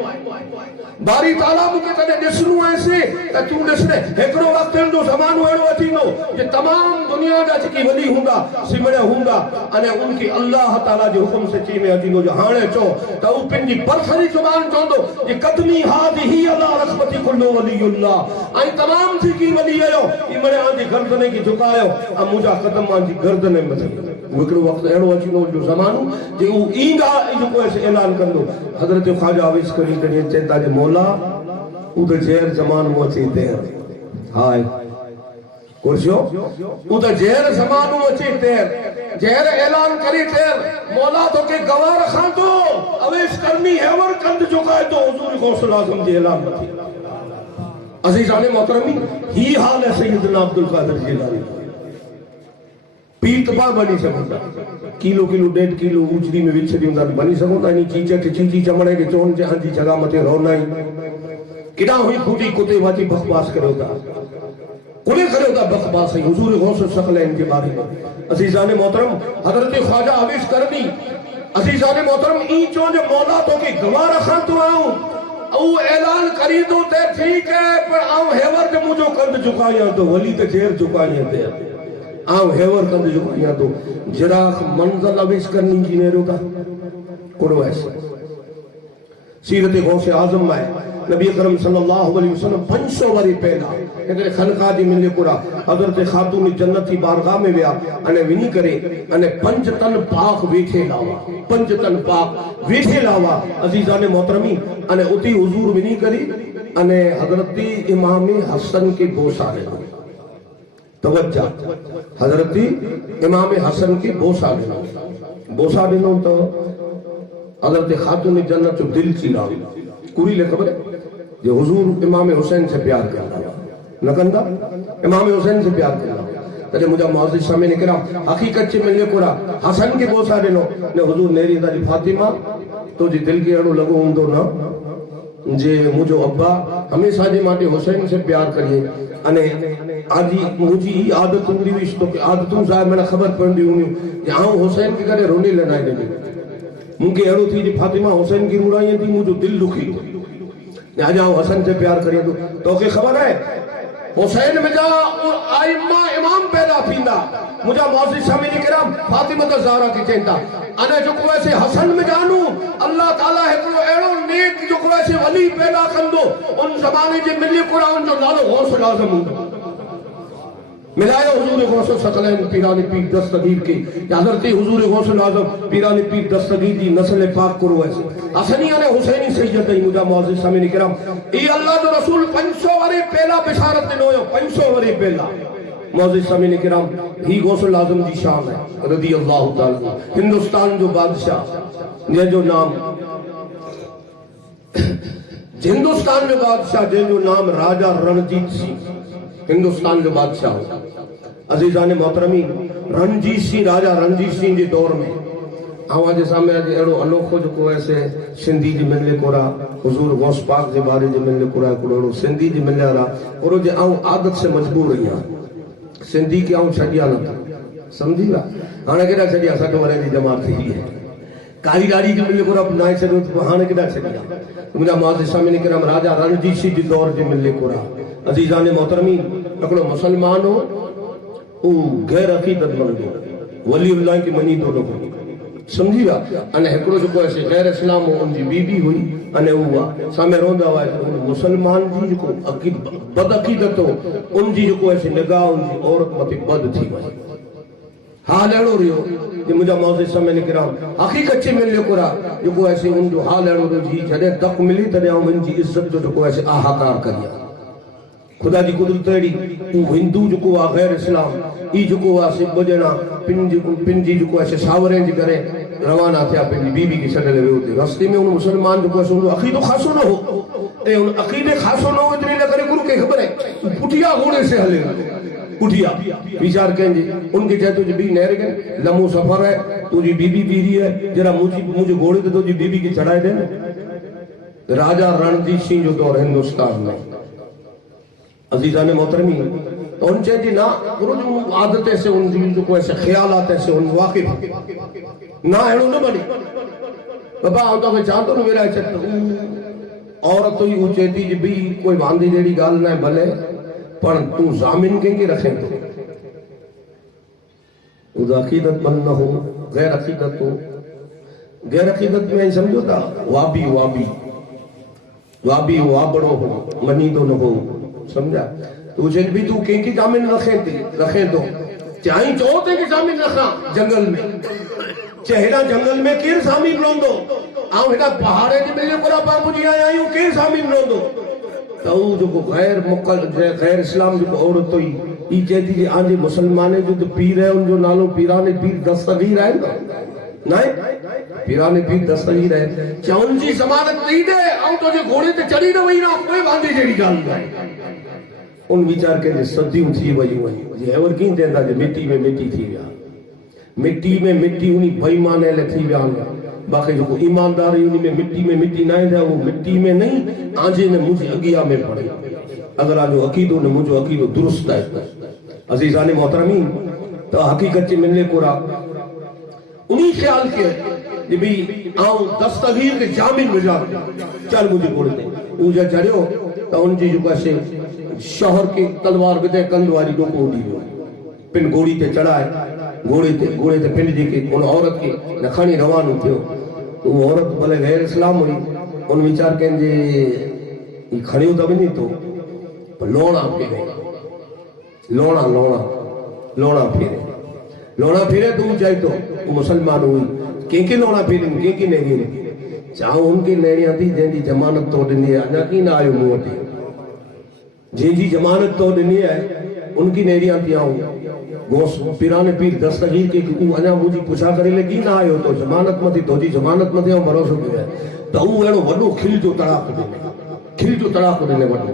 बारी ताला मुके तने दिसरू ऐसे त तू दिसने एकड़ो वक्त जो जमानो एड़ो अचीनो जे तमाम दुनिया जा की वली हुंदा सिमड़े हुंदा अने उनकी अल्लाह ताला जो हुक्म से ची में अचीनो जो हाणे चो त उ पिंजी बरसरी जुबान चोंदो जे कदमी हादिही अला रहमती कुल्लु वलीउल्लाह आई तमाम थी की वली आयो इमड़े आंदी गर्दन की झुकायो अब मुजा कदम आंदी गर्दन में विकड़ो वक्त एड़ो अचीनो जो जमानो जे उ ईंदा जो कोई ऐलान कंदो हजरत ख्वाजा अवेश करी कने चेता जे मौला उद जेर जमान मो चेते हाय कुर्सियो उद जेर जमान मो चेते जेर ऐलान करी तेर मौला तो के गवार खां तो अवेश करनी हैवर कंद झुकाए तो हुजूर गौसल आजम जी ऐलान थी अजीजान मोहतरमी ही हाल है सैयदना अब्दुल कादिर जिलानी पीत पा बनी सकता किलो किलो 1.5 किलो उजड़ी में विच दी बनी सकता नहीं चीचे के चीची चमड़े के चोन जे हांजी जगह मते रोना ही किडा हुई खूटी कुते वाती बकवास करोता कुले करोता बकवास है हुजूर गौस सकलैन के बारे में अजीजान मोहतरम हजरत ख्वाजा अवेश करनी अजीजान मोहतरम ई चो जे मौला तो के गवाह रखा तो आऊं औ ऐलान करी दो ते ठीक है पर आऊं हेवर के मुझो कंद झुकाया तो वली ते जेर झुकाया ते आऊं हेवर कंद झुकाया तो जरा मंजल अवेश करनी की ने रोता कोड़ो ऐसे सीरत गौसे आजम है नबी अकरम सल्लल्लाहु अलैहि वसल्लम 500 वरी पहला हिकिड़े खनका जी मिले कुरा हज़रत खातून जन्नत जी बारगाह में विया अने वञी करे अने 5 तन पाक वेठे लावा 5 तन पाक वेठे लावा अज़ीज़ान मोहतरमी अने उती हुजूर वञी करे अने हज़रत इमाम हसन के बोसा ॾिनो तवज्जा हज़रत इमाम हसन के बोसा ॾिनो तो हज़रत खातून जन्नत जो दिल चीरा कुरी ले खबर है जो हुजूर इमाम हुसैन से प्यार करता न कंदा इमाम हुसैन से प्यार करता तले मुझा मुअज़्ज़िज़ सामने निकला हकीकत चे मिले कोरा हसन के बोसा ॾिनो ने हुजूर नेरी दादी फातिमा तो जी दिल के अड़ो लगो हुंदो न जे मुझो अब्बा हमेशा जे माटे हुसैन से प्यार करिए अने आजी मुझी ही आदत हुंदी हुई तो के आदतों साहब मैंने खबर पवंदी हुई कि आऊं हुसैन के करे रोने लनाई ॾिनी मुझे अड़ो थी जी फातिमा हुसैन की रुड़ाई थी मुझो दिल दुखी आ जाओ हसन से प्यार करिए तो के खबर है हुसैन में जा आइम्मा इमाम पैदा थींदा मुझा मुअज़्ज़िज़ सामने किराम फातिमा ज़हरा की चेंता अने जो को ऐसे हसन में जानू अल्लाह ताला हिकड़ो एड़ो नेक जो को ऐसे वली पैदा कंदो उन ज़माने जे मिली कुरान जो नालो गौस आज़म हुंदो मिलायो हुजूर गौस सकलैन पीरानी पीर दस्तगीर की हज़रत हुजूर गौस आज़म पीरानी पीर दस्तगीर जी नस्ल पाक करो ऐसे हसनी अने हुसैनी सैयद ही मुझा मुअज़्ज़िज़ सामने किराम ई अल्लाह जो रसूल 500 वरे पहला बिशारत दिनो 500 वरे पहला मुअज़्ज़िज़ सामने किराम ही गौस आज़म जी शान है रज़ी अल्लाह ताला हिंदुस्तान जो बादशाह जे जो नाम हिंदुस्तान जो बादशाह जे जो नाम राजा रणजीत सिंह हिंदुस्तान जो बादशाह अजीजान मोहतरमी रणजीत सिंह राजा रणजीत सिंह के दौर में आवाज सामने आज एड़ो अनोखो जो को ऐसे सिंधी जी मिलने कोरा हुजूर गौस पाक के बारे जे मिलने कोरा कोड़ो सिंधी जी मिलने वाला और जे आऊं आदत से मजबूर रही हां सिंधी के आऊं छडिया न समझी वा हाने केड़ा छडिया 60 वरे की जमात थी है कारीगारी के मिलने कोरा नाय छडो तो हाने केड़ा छडिया मुझा मुअज़्ज़िज़ सामने किराम राजा रणजीत सिंह के दौर जे मिलने कोरा अजीजान मोहतरमी हिकिड़ो मुसलमान हो उ गैर अक़ीदतमंद हो वलीउल्लाह की मनी तो न समझी वा अने हिकिड़ो जेको आहे गैर इस्लाम हो उनजी बीबी हुई अने उहा सामे रहंदा हुआ मुसलमान जी जेको बद अक़ीदत हो उनजी जेको आहे निगाह उनजी औरत मथे बद थी वई हाल अहिड़ो रहियो कि मुंहिंजा मुअज़्ज़िज़ सामने किराम हक़ीक़त चे मिले कोरा जेको आहे उनजो हाल अहिड़ो रहियो जी जॾहिं तक मिली तॾहिं आऊं मुंहिंजी इज़त जो जेको आहे आहाकार करियां खुदा जी कुदरत अहिड़ी उ हिंदू जेको आहे गैर इस्लाम ई जेको आहे ॿ ॼणा पिन जी जेको आहे सावरे जे करे रवाना थिया पंहिंजी बीबी खे छॾे वियो हुते रस्ते में उन मुसलमान जेको आहे उनजो अक़ीदो ख़ासो न हो ऐं उन अक़ीदे ख़ासो न हो एतिरे लाइ करे गुरु खे ख़बर आहे पुठिया घोड़े से हले पुठिया वीचार कहेंगे उनके चाहे तुझे भी नहर गए लम्बो सफर है तुझी बीबी पीरी है जरा मुझे घोड़े तो तुझी बीबी की चढ़ाए दे राजा रणजीत सिंह जो दौर हिंदुस्तान में अजीजान मोहतरमी तो उन चाहिए ना गुरु जो आदत से उन जो को ऐसे ख्यालात ऐसे उन वाकिफ ना अहिड़ो न बने बाबा आउं तोखे चवां थो न विराए छॾ औरत हुई हू चए थी भी कोई वांदी जहिड़ी ॻाल्हि न आहे भले पर तू ज़ामिन कंहिंखे रखे थो अक़ीदत बंद न हो गैर अक़ीदत हो गैर अक़ीदत में समझो था वाबी वाबी वाबी वाबड़ो हो मनी तो न हो समझा तो चल भी तू कंहिंखे ज़ामिन रखे थो चाहे चओ ते कि ज़ामिन रखा जंगल में चेहरा जंगल में केर ज़ामिन रहंदो आऊं हेॾा पहाड़े जे मिले कोरा पर पुॼी आया आहियूं केर ज़ामिन रहंदो तो जो गैर मुकल गैर इस्लाम जो औरत हुई ई चेती जे आंजे मुसलमाने जो पीर है उनजो नालो पीराने पीर दस्तगीर है ना पीराने पीर दस्तगीर है चौन जी जमानत नहीं दे आऊं तो जे घोड़े ते चढ़ी न वई ना कोई वांदे जेड़ी गाल है उन विचार के सदियों थी वई जे एवर की देंदा जे मिट्टी में मिट्टी थी गया मिट्टी में मिट्टी उनी बेईमाने ले थी गया बाकी जो ईमानदारी उनमें मिट्टी ना है वो मिट्टी में नहीं आजे ने मुझे अगिया में पड़े अगर आजो अकीदो ने मुझो अकीदो दुरुस्त है अजीजान मोहतरमी तो हकीकत मिलने कोरा उन्हीं ख्याल के जे भी आऊं दस्तगीर के जामिन मिला चल मुझे बोल दे ऊजा चढ़ियो तो उनजी जो कैसे शहर के तलवार विदे कंदवारी को उड़ी पिन घोड़ी ते चढ़ाए घोड़े ते पिंड जी के उन औरत के नखणी रवानो थियो तो वो औरत भले गैर इस्लाम हुई उन वीचार कंहिंजे खणियो त वञे थो लोणा फेरे लोणा लोणा लोणा फेरे लोणा फेरे तो चए थो वो मुसलमान हुई कंहिंखे लोणा फेरनि कंहिंखे नेड़ियुनि चाहो उनखे नेड़ियां थी जंहिंजी ज़मानत तो ॾिनी आहे अञा कीन आयो मूं वटि जंहिंजी ज़मानत तो ॾिनी आहे उनकी नेड़ियां थी आऊं गोस पिराने पीर दस्तगीर के अञा मुंहिंजी पुछा करे लॻी न आयो तो ज़मानत मथे तुंहिंजी ज़मानत मथे ऐं भरोसो कयो आहे त हू अहिड़ो वॾो खिल जो तड़ाको ॾिने वॾो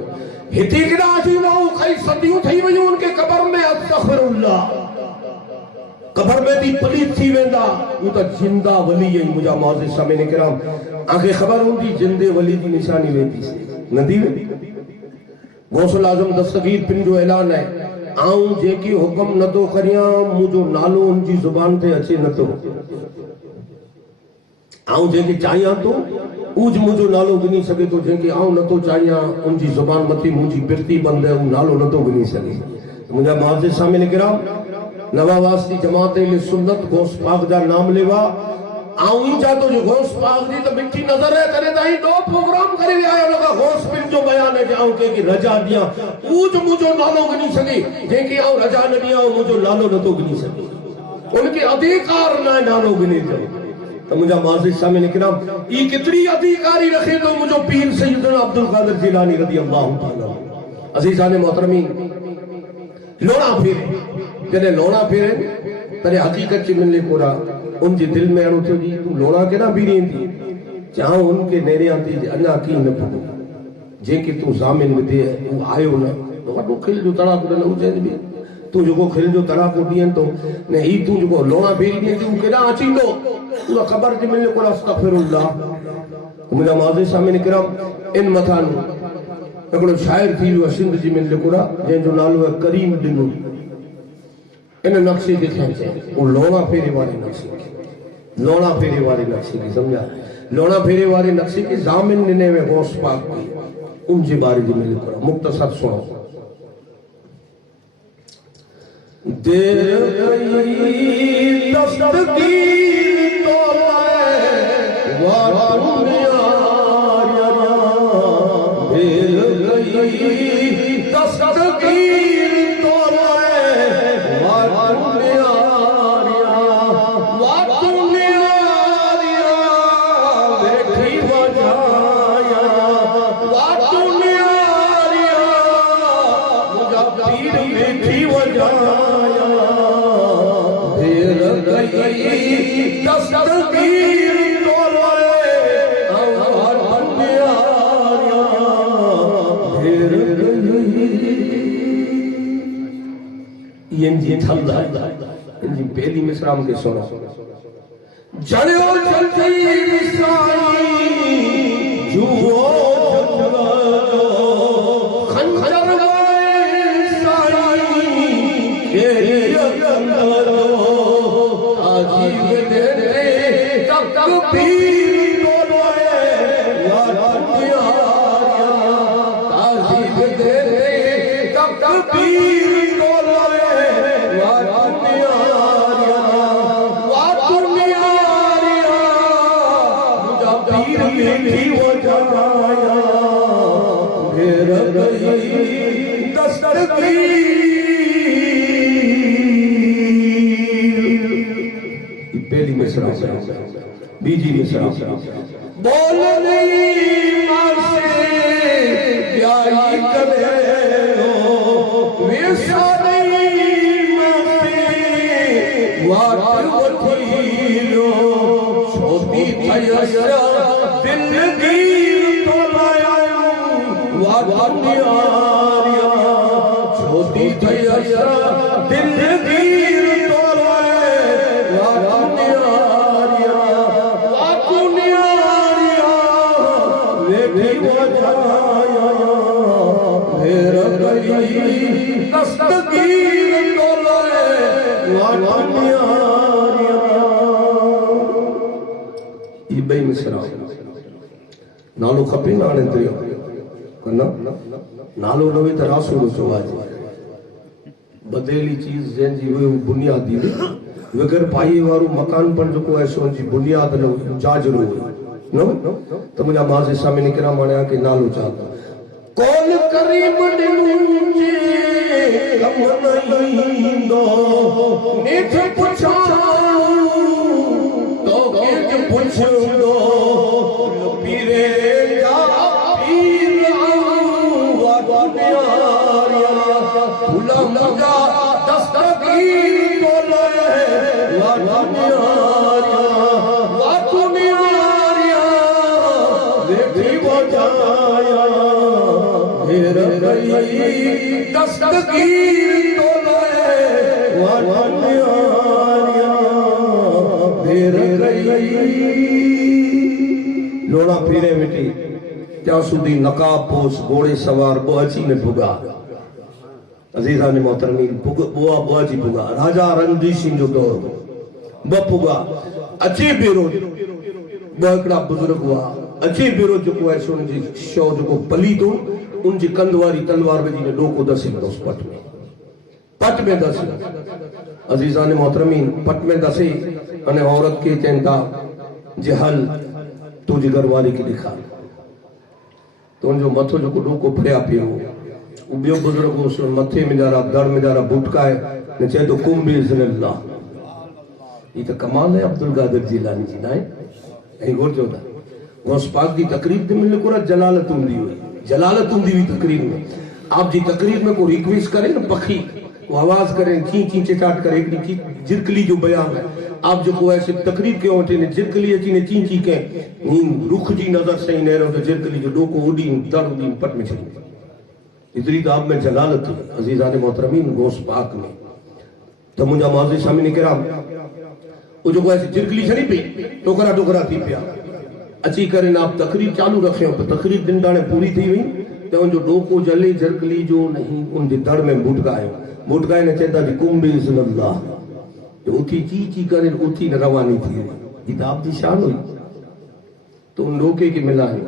हिते केॾा अची न कई सदियूं ठही वयूं उनखे क़बर में अस्तग़फिरुल्लाह कबर में भी पलीत थी वेंदा वो तो जिंदा वली है मुझा मौज़िज़ सामने किराम आंखें खबर होंदी जिंदे वली की निशानी वेंदी से नदी में गौसुल आज़म दस्तगीर पिन जो ऐलान है आऊं जेकी हुक्म न तो करियां मुझो नालो उनकी जुबान ते अचे न तो आऊं जेकी चाहियां तो उज मुझो नालो गिनी सके तो जेकी आऊं न तो चाहियां उनकी जुबान मथी मुझी बिरती बंद है वो नालो न तो गिनी सके मुझा मौज़िज़ सामने किराम नवावास्ती जमात सुन्नत गौस पाक जा नाम लेवा आऊं ही चाहतो जो गौस पाक जी तो मिठी नजर है करे ताई दो प्रोग्राम करे आयो लगा गौस पिन जो बयान है आऊं के रजा दिया उज मुझो नालो गिनी सके जेके आऊं रजा न दिया मुझो नालो न तो गिनी सके उनके अधिकार ना नालो गिने जो तो मुझा मौज़िज़ सामने किराम ई कितनी अधिकारी रखे तो मुझो पीर सैयदना अब्दुल कादिर जिलानी रज़ी अल्लाह तआला अज़ीज़ान मोहतरमीन लोणा फेरे जॾहिं लोणा फेरे तॾहिं हक़ीक़त ची मिले कोरा उनजे दिल में अहिड़ो थियो जी तूं लोणा केॾा बीड़ी ईंदी चाहो उनखे नेरियां थी अञा कीअं न पुॻो जेके तूं ज़ामिन विधे उहो आयो न वॾो खिल जो तड़ाको ॾिनो चइनि बि तूं जेको खिल जो तड़ाको ॾियनि थो न ही तूं जेको लोणा फेरी ॾिए थी केॾां अचींदो उहा ख़बर थी मिले कोरा अस्तग़फिरुल्लाह मुंहिंजा मौज़िज़ सामने किराम इन मथां हिकिड़ो शाइर थी वियो सिंध जी में लिखोड़ा जंहिंजो नालो आहे करीम ॾिनो इन नक्शे खे खींचे वो लोणा फेरे वारे नक्शे खे समझा लोणा फेरे वारे नक्शे के ज़ामिन ॾिने में गौस पाक की उनजे बारे में लिखोड़ा मुख्तसर सुनो देर गई दस्तगीर तो पहली मिसराम के सुनो जड़ो जल्दी जुओ खंजर बीजी मिसरा बोल नहीं मासे प्यारी करे वैसा नहीं मासे वाट वठीलो छोटी थयसा दिल की तो लाया वाट नियारिया छोटी थयसा दिल की नालो खपे ना नालो नवे त रासूल चवाज बदेली चीज जंहिंजी बुनियादी वगैर पाई वारो मकान पर जो है सो जी बुनियाद न जाजरो नो तो मुझा माज़े सामने निकरा माने के नालो चाहता कौन करीब दिलूंजे कम नहीं दो नेठ पुछाणू तो किज पुछ दो पीरे जा पीर वा प्यारिया भूला मुझा दस्तगीर तो ले वा प्यारिया वा प्यारिया देखी बजाया फिर गई दस्तगीर तो ले वा प्यारिया फिर गई लोड़ा फिरे मिटी त्या सुधी नकाब पोस घोड़े सवार बोची ने भुगा अजीजा ने मोहतरमी बुआ बोची भुगा राजा रणजीत सिंह जो दौर बपुगा अच्छे बेरो बकड़ा बुजुर्ग हुआ अच्छे बेरो जो को ऐसे उनजी शौ जो को पली तो उनजी कंदवारी तलवार में जी ने डोको दसी उस पट में दसी अजीजा ने मोहतरमी पट में दसी अने औरत के चिंता जहल तुझे घरवाली की दिखा तो जो मथो जो डोको फरिया पियो उबियो बुजुर्ग उस मथे में जरा दर में जरा बुटकाए ने चाहे तो कुम बिस्मिल्लाह ये तो कमाल है अब्दुल कादिर जिलानी जी ना है गोर जोदा गौस पाक दी तकरीर दे मिलने को जलालत हुंदी हुई तकरीर में आप जी तकरीर में को रिक्वेस्ट करें ना पखी वो आवाज करें ची ची चिचाट करे एक जिरकली जो बयान है आप जो को ऐसे तकरीर के होते ने जिरकली अची ने ची ची के रुख जी नजर सही ने रो तो जिरकली जो डोको उडी दर उडी पट में चली इतनी तो आप में जलालत अजीजान मोहतरमीन गौस पाक में तो मुझा माज़ी सामने किराम वो जो ऐसे जिरकली छनी पे टोकरा थी पिया अची करे ना आप तकरीर चालू रखे हो तकरीर दिन दाने पूरी थी हुई तो उन जो डोको जले जिरकली जो नहीं उन जे दर में बुटकाए ने चेता जी कुंबे सल्लल्लाह तो उठी ची करे उठी न रवानी थी ये तो आप दी शान हुई तो उन डोके की मिलाए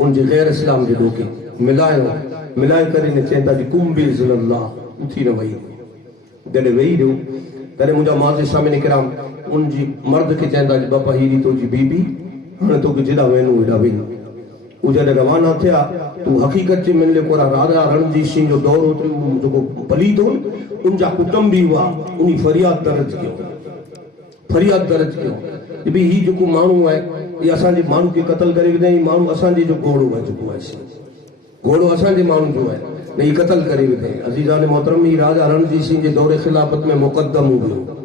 उन जे गैर इस्लाम जे डोके मिलाए करे ने चेता जी कुंबे सल्लल्लाह उठी न वही जडे वही रहो तरे मुझा माज़े सामने किराम उन जी मर्द के चेता जी बापा हीरी तो जी बीबी हने तो के जिदा वेनु इडा वेनु उजले रवाना थिया तू हकीकत जे मिलने कोरा राजा रणजीत सिंह जो दौर होतरी जो को पली तो उन जा कुटुंबी हुआ उनी फरियाद दर्ज कियो कि भी ही जो को मानू है ये असा जे मानू के कत्ल करे नहीं मानू असा जे जो घोड़ो है जो को है घोड़ो असा जे मानू जो है नहीं कत्ल करे थे अजीजान मोहतरम ही राजा रणजीत सिंह जे दौरे खिलाफत में मुकद्दम हो गयो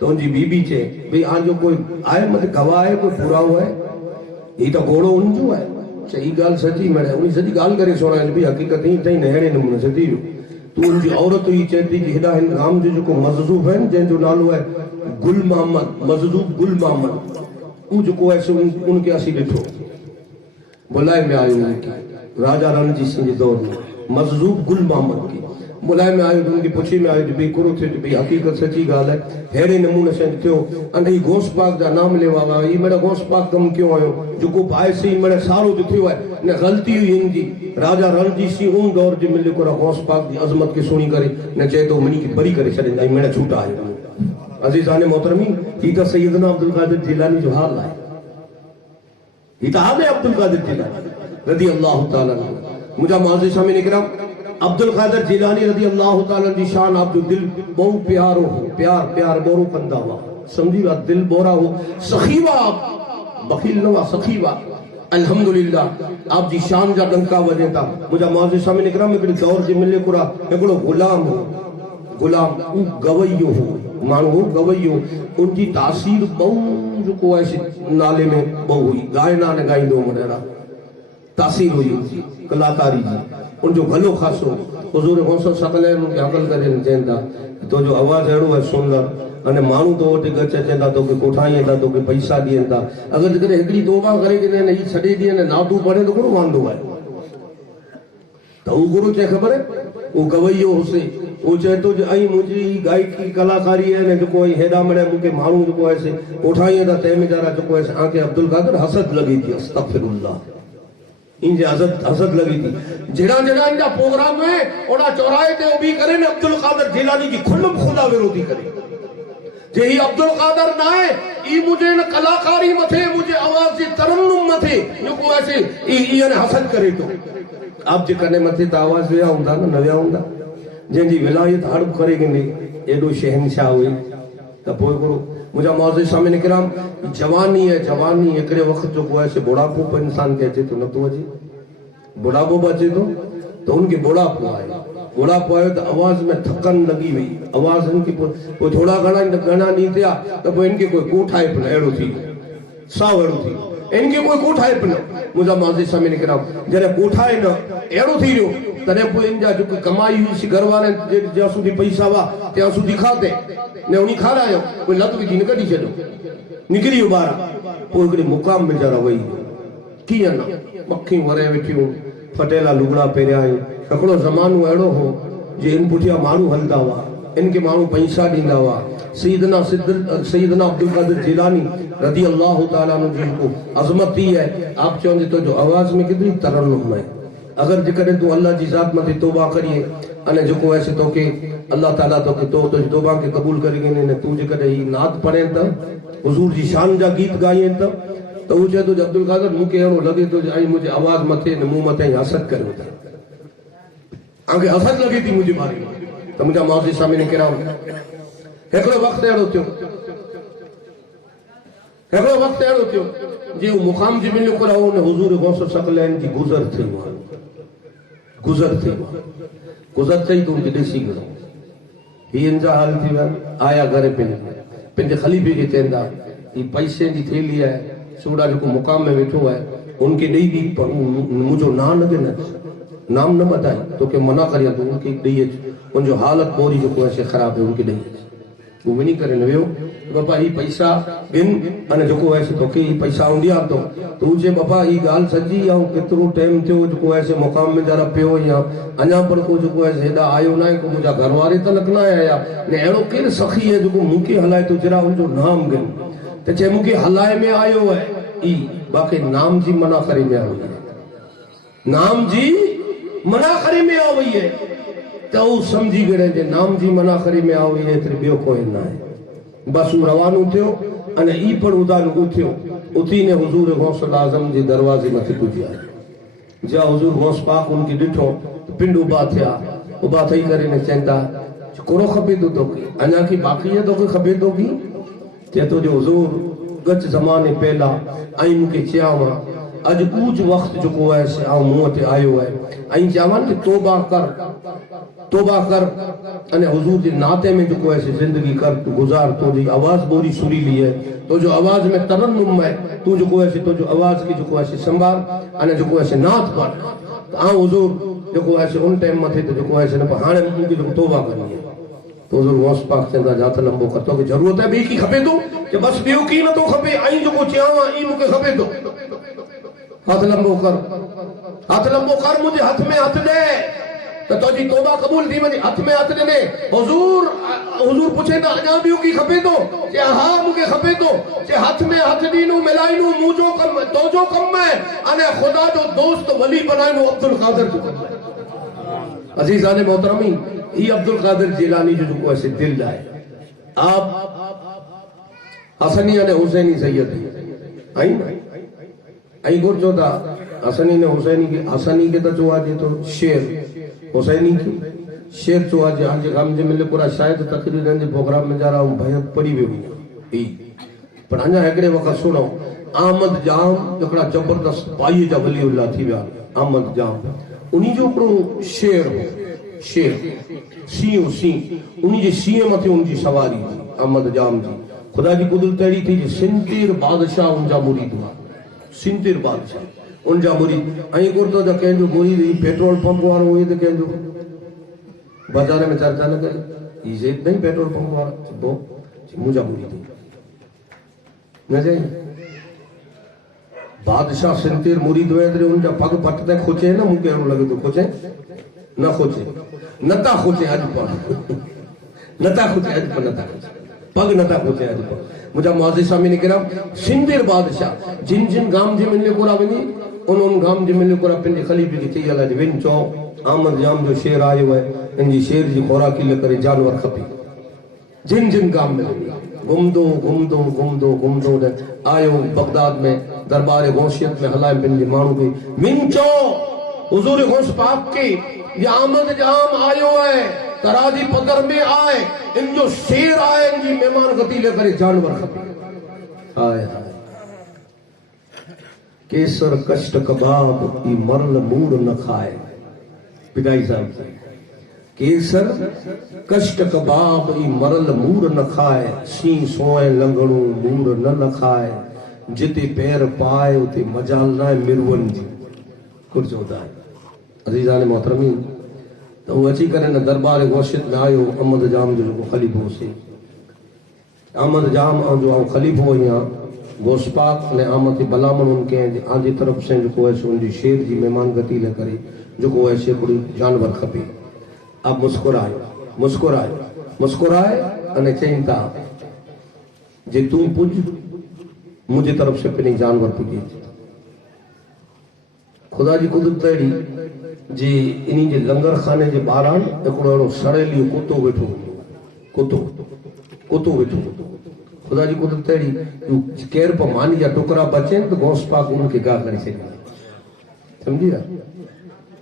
तो उनजी बीबी चे भाई आज जो कोई आए मत गवाह है कोई पूरा हुआ है ये तो घोड़ो उन जो है सही गाल सची मड़े उनी सची गाल करे सोना भी हकीकत ही तई नहरे नमूने सची तो उनजी औरत ही चेती जी हेडा हिन गांव जो को मजदूब है जन जो नालो है गुल मोहम्मद मजदूब गुल मोहम्मद उ जो को ऐसे उनके आसी बैठो बुलाए में आयो उनकी राजा रणजीत सिंह के दौर में मजदूब गुल मोहम्मद की बुलाए में आयो उनकी पुछी में आयो भी करो थे भी हकीकत सची गाल है हेड़े नमूने से थियो अने गौस पाक दा नाम लेवा वा ई मेरा गौस पाक कम क्यों आयो जो को पाए से मेरा सारो जो थियो है ने गलती हुई हिंदी राजा रणजीत सिंह उन दौर जे मिले को गौस पाक दी अजमत के सुनी करे ने चाहे तो मनी की बरी करे छड़े मेरा छूटा आयो अजीजान मोहतरमी ई तो सैयदना अब्दुल कादिर जिलानी जो हाल है ई तो हाल है अब्दुल कादिर जिलानी रदी अल्लाह ताला मुझा माज़ी सामने निकरा अब्दुल कादिर जिलानी रदी अल्लाह ताला दी शान आप जो दिल बहुत प्यारो हो प्यार बोरो कंदा हुआ समझी बात दिल बोरा हो सखीवा बखील नवा सखीवा अल्हम्दुलिल्लाह आप जी शान जा डंका वजेता मुझा माज़ी सामने निकरा में दौर जे मिले कुरा एकड़ो गुलाम उ गवैयो हो मानो गवैयो उनकी तासीर बहु जो को ऐसे नाले में बहु हुई गायना ने गाई दो मनेरा तासीर हुई कलाकारी जी उन जो भलो खासो हुजूर गौसो सकले उनके अकल करे चेंदा तो जो आवाज एड़ो है सुंदर अने मानू तो ओटे गचे चेंदा तो के कोठाई दा तो के पैसा दियंदा अगर जरे एकड़ी तौबा करे के ने ई छडे दी ने नादू पड़े तो कोन वांदो है तो गुरु चे खबर है वो गवैयो हुसे वो चाहे तो आई मुझी गायकी कलाकारी है ने जो कोई हेडा मने मुके मानू जो को ऐसे कोठाई दा ते में जरा जो को ऐसे आके अब्दुल कादिर हसद लगी थी अस्तगफिरुल्लाह इंजे हसद लगी थी जेड़ा इनका प्रोग्राम है ओना चौराहे ते भी करे ने अब्दुल कादिर जिलानी की खुल्लम खुदा विरोधी करे जे ही अब्दुल कादर ना है ई मुझे न कलाकारी मथे मुझे आवाज जी तरन्नुम मथे जो ऐसे ई ने हसन करे तो आप जे कने मथे त आवाज विया हुंदा न विया हुंदा जंहिंजी विलायत हड़प करे गिंदी एडो शहनशाह हुई त पोइ करो मुझा मौज़े सामने किराम जवानी है जवानी एकड़े वक्त जो को ऐसे बुढ़ापो पर इंसान के अचे तो न तो अचे बुढ़ापो बचे तो उनके बुढ़ापो आए बुढ़ापो आयो तो आवाज में थकन लगी हुई आवाज उनकी कोई थोड़ा घना नहीं थिया तो पोइ इनके कोई कोठाए पिन अहिड़ो थी साव अहिड़ो थी इनके कोई कोठाए पिन मुझा मौज़े सामने किराम जॾहिं कोठाए न अहिड़ो थी वियो तॾहिं पोइ इन जा जेको कमाई हुई घर वारे ज्यां सुधी पैसा हुआ त्यां सुधी खाधे ने उनी खारायो कोई लत विझी न कढी छॾियो निकिरी वियो ॿाहिरां पोइ हिकिड़े मुक़ाम में वीचारा वही कीअं न पखियूं वरे वेठियूं फटेला लुगड़ा पहिरिया हिकिड़ो ज़मानो अहिड़ो हो जे इन पुठियां माण्हू हलंदा हुआ इनके माण्हू पैसा ॾींदा हुआ सईदना अब्दुल कादिर जिलानी रज़ी अल्लाह ताला अन्हु जी को अज़मत थी है आप चवंदे तो जो आवाज में कितनी तरन्नुम है अगर जेकॾहिं तूं अल्लाह जी ज़ात मथे तौबा करिए अने जेको ऐसे तोखे अल्लाह ताला तोखे तुंहिंजी तौबा खे क़बूल करे ने तूं जेकॾहिं ही नात पढ़े त हुज़ूर जी शान जा गीत गाए त हू चए थो अब्दुल कादिर मूंखे अहिड़ो लॻे थो ऐं मुंहिंजी आवाज़ मथे न मूं मथे असर करियो था तव्हांखे असर लॻे थी मुंहिंजे बारे में त मुंहिंजा मौज़े सामने किराम हिकिड़ो वक़्तु अहिड़ो थियो हिकिड़ो वक़्तु अहिड़ो थियो जे हू मुक़ाम जी मिलियो पर हुन हुज़ूर गौस सकलैन जी गुज़र थी गुज़र थी गुज़र थी तो उनखे ॾिसी वियो ही इन जा हाल थी विया आया घर पंहिंजे ख़लीफ़े खे चवंदा ही पैसे जी थैली आहे सूड़ा जो मुकाम में वेठो है उनके ॾेई दी मुझो ना न न नाम न बताई तो के मना करिया तो उनके ॾेई अच उनजो हालत बोरी जो को ऐसे खराब है उनके ॾेई अच वो वनी करे न वियो बाबा ही पैसा गिन अने जो को ऐसे तो के पैसा उंडिया तो जे बाबा ही गाल सजी या केतरो टाइम थियो जो को ऐसे मुकाम में जरा पियो या अना पर को जो को ऐसे हेडा आयो ना को मुझा घरवारे त लखना आया ने एड़ो केर सखी है जो मुके हलाए तो जरा उनजो नाम गिन ते चे मुके हलाए में आयो है ई बाकी नाम जी मना करे में आई है नाम जी मना करे में आई है तो समझी गए जे नाम जी मना करे में आई है तेरे बियो कोई ना है बस रवानो थियो अने ई पर उदान उठियो उठी ने हुजूर गौस आजम जे दरवाजे मथे पुजिया जा हुजूर गौस पाक उनकी डिठो पिंड उबा थिया उबा थई करे ने चंदा कोरो खपे तो के अना की बाकी है तो के खपे तो की ते तो जो हुजूर गच जमाने पहला आई मुके चावा अज कुछ वक्त जो को है आ मुंह ते आयो है आई चावन कि तौबा कर अने हुजूर के नाते में जो को ऐसे जिंदगी कर तू गुजार तो जी आवाज बोरी सुरीली है तो जो आवाज में तरन्नुम है तू जो को ऐसे तो जो आवाज की जो को ऐसे संभाल अने जो को ऐसे नात पढ़ आ हुजूर जो को ऐसे उन टाइम मथे तो जो को ऐसे न हाने मुके जो तौबा करनी है तो हुजूर गौस पाक चंदा जात लंबो कर तो जरूरत है बे की खपे तो कि बस बियो की न तो खपे आई जो को चावा ई मुके खपे तो हाथ लंबो कर मुझे हाथ में हाथ दे तो जी तौबा कबूल थी वने हाथ में हाथ देने हुजूर पूछे तो अजा बियो की खपे तो जे हां मुके खपे तो जे हाथ में हाथ दीनो मिलाइनो मुजो कम तो जो कम है अने खुदा जो दोस्त वली बनाइनो अब्दुल कादिर जो अजीजान मोहतरमी ये अब्दुल कादिर जिलानी जो ऐसे दिल है आप हसनी ने हुसैनी सैयद आई आई गुर चौथा हसनी ने हसनी के तो चुआ जी तो शेर हुसैनी की शेर चुआ जी आज हम जे मिले पूरा शायद तकरीरन जे प्रोग्राम में जा रहा हूं भय पड़ी हुई पर अञा हिकिड़े वक़्तु सुनो अहमद जाम हिकिड़ा जबरदस्त पाई जा वलीउल्लाह थी विया अहमद जाम उन्हीं जो हिकिड़ो शेर हो शेर सी उन्हीं जे सीए मथे उनजी सवारी अहमद जाम जी खुदा जी कुदरत अहिड़ी थी सिंतीर बादशाह उनजा मुरीद हुआ सिंतीर बादशाह उनजा मुरीद आई कुर्तो जो कंहिंजो मुरीद पेट्रोल पंप वारो हुई तो कंहिंजो बाजार में चर्चा न करे ये नहीं पेट्रोल पंप वाला वो मुझा मुरीद न जाए बादशाह सिंतीर मुरीद हुए तो उनजा पग पटते खोचे ना मुके लगे तो खोचे न खोचे नता खोचे अज पर नता खोचे अज पर नता खोचे पग नता खोचे अज पर मुझा मौज़े सामने किराम सिंधीर बादशाह जिन जिन गाम जे मिले कोरा वनी उन गाम जे मिले कोरा पिंजे खलीफे के चई अला विन चो अहमद जाम जो शेर आयो है इन जी शेर जी खोराकी ले करे जानवर खपे जिन जिन गाम में घुमदो ने आयो बगदाद में दरबार गौसियत में हलाए बिन मानू के मिंचो हुजूर गौस पाक की ये आमद जाम आयो है तराजी पदर में आए इन जो शेर आए इनकी मेहमान गति लेकर जानवर खपे आए केसर कष्ट कबाब ई मरल मूर न खाए पिताई साहब केसर कष्ट कबाब ई मरल मूर न खाए सी सोए लंगड़ू मूर न खाए जिते पैर पाए उते मजाल ना मिरवन जी कुछ होता है अजीजान मोहतरमी तो वो अची करे न दरबार गौशियत में आयो अहमद जाम जो खलीफो से अहमद जाम जो खलीफो यहाँ गोस्पाक ने आमद भलामण उनके आंधी तरफ से जो है उनकी शेर जी मेहमान गति ले करे जो ऐसे कोई जानवर खपे अब मुस्कुराए अने चईंता जे तू पुज मुझे तरफ से पिनी जानवर पुजे खुदा जी कुदरत अड़ी जी इन्हीं जे लंगर खाने जे बारान एकड़ो सड़ेली कुत्तो वेठो कुत्तो वेठो खुदा जी कुदरत अड़ी केर पर मानी जा टुकड़ा बचे तो गौस पाक उनके गा करे छॾिया समझी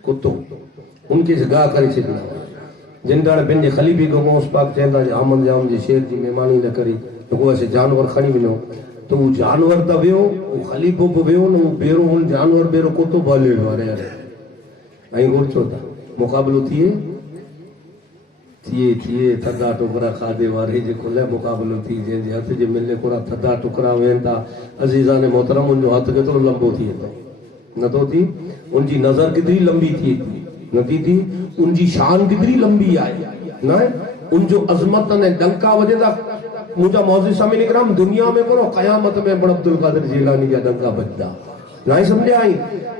कुत्तो उनके से गा करे छॾिया जिन दाड़ पंहिंजे खलीफे को गौस पाक चवंदा जे आमद जाम जे शेर जी मेहमानी न करे तो ऐसे जानवर खणी वञो तो वो जानवर त वियो वो खलीफो बि वियो न वो बेरो उन जानवर बेरो कुत्तो भले वारे ऐं घुरचो था मुक़ाबलो थिए थधा टुकड़ा खाधे वारे जे कुल मुक़ाबलो थी जंहिंजे हथ जे मिले कोड़ा थधा टुकड़ा वेहनि था अज़ीज़ान मोहतरम उनजो हथ केतिरो लंबो थिए थो नथो थी उनजी नज़र केतिरी लंबी थिए थी नथी थी उनजी शान केतिरी लंबी आहे न उनजो अज़मत ने डंका वॼंदा मुंहिंजा मौज़ी सामीन इकराम दुनिया में कोन क़यामत में बड़ अब्दुल कादिर जिलानी जा डंका बजदा नहीं समझे आई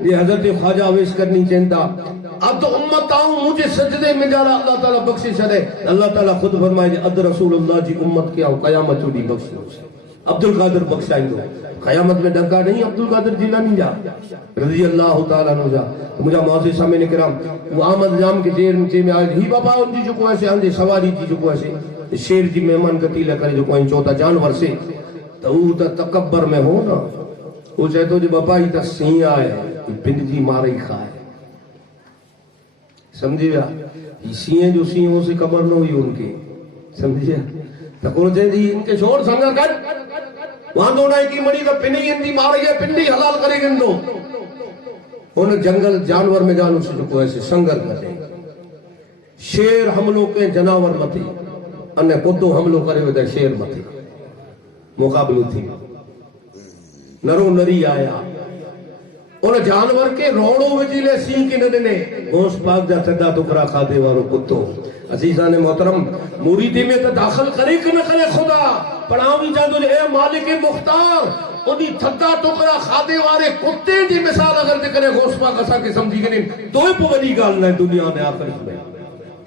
ये हजरत ख्वाजा अवैस करनी चेंदा अब तो उम्मत आऊं मुझे सजदे में जा अल्लाह ताला बख्शिश है अल्लाह ताला खुद फरमाए अद रसूलुल्लाह जी उम्मत के आओ कयामत चुड़ी बख्शिश अब्दुल कादिर बख्शाइंदो कयामत में डंका नहीं अब्दुल कादिर जिलानी जा रजी अल्लाह ताला नु जा मुझा मौज़ी सामीन इकराम वो अहमद जाम के जेर नीचे में आए ही बाबा उनजी जो को ऐसे आंदे सवारी जी जो को ऐसे शेर जी मेहमान गति ले करे जो कोई चौथा जानवर से तो वो तकब्बर में हो ना वो चाहे तो जो बापा ही सी आए पिंड जी मारे खाए समझिया सी जो सी से खबर न हुई उनके समझिया तो कौन चाहे जी इनके शोर संग कर वांदो ना की मणी तो पिंडी इंदी मारे है पिंडी हलाल करे गिंदो उन जंगल जानवर में जानू से जो ऐसे संगर करे शेर हमलो के जनावर मथे अने कुत्तो हमलो करे वे शेर मथे मुकाबलो थी नरो नरी आया उन जानवर के रोड़ो विजिले सी के न दिने गौस पाक जा थदा टुकड़ा खादे वारो कुत्तो अजीजान मोहतरम मुरीदी में तो दाखिल करे कि न करे खुदा पढ़ावी जादो ए मालिक मुख्तार ओदी थदा टुकड़ा खादे वाले कुत्ते जी मिसाल अगर ते करे गौस पाक असा के समझी के तो ही बड़ी गाल न दुनिया में आखिरत में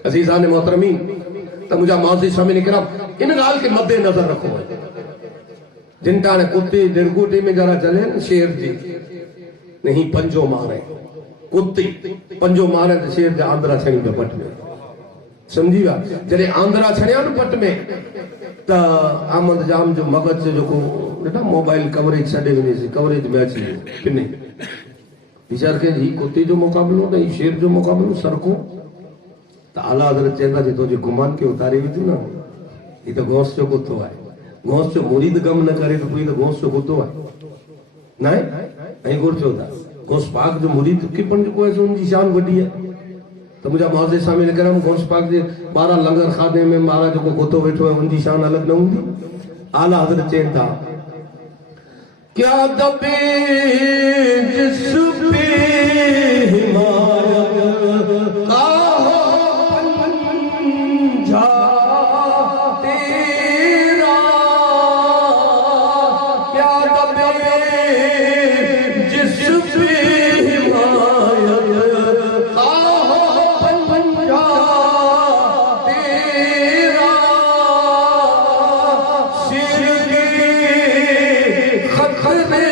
अजीजान मोहतरमी तो मुझा मौज़ी शामिल इकराम इन गाल के मद्दे नजर रखो जिनका ने कुत्ते निर्गुटे में जरा चले शेर जी नहीं पंजो मारे कुत्ते पंजो मारे तो शेर जा आंद्रा छणी पे पट में समझी वा जरे आंद्रा छणिया न पट में त आमद जाम जो मगज जो को बेटा मोबाइल कवरेज छडे वने से कवरेज में अची किने विचार के ही कुत्ते जो मुकाबलो नहीं शेर जो मुकाबलो सरको त आला हजरत चेंदा जे तो जो गुमान के उतारे विचू ना ये तो गौस जो कुत्तो है गौस जो मुरीद गम न करे तो कोई तो गौस जो कुत्तो है नहीं ऐं गुरचो था गौस पाक जो मुरीद के पंज को है उनकी शान वडी है तो मुझा मौज़े शामिल करम गौस पाक जे 12 लंगर खाने में मारा जो कुत्तो बैठो है उनकी शान अलग न हुंदी आला हजरत चेंदा क्या दबे जिस पे हिमायत का पंजा तेरा क्या दबे जिस पे हिमायत का पंजा तेरा सिर के खखरे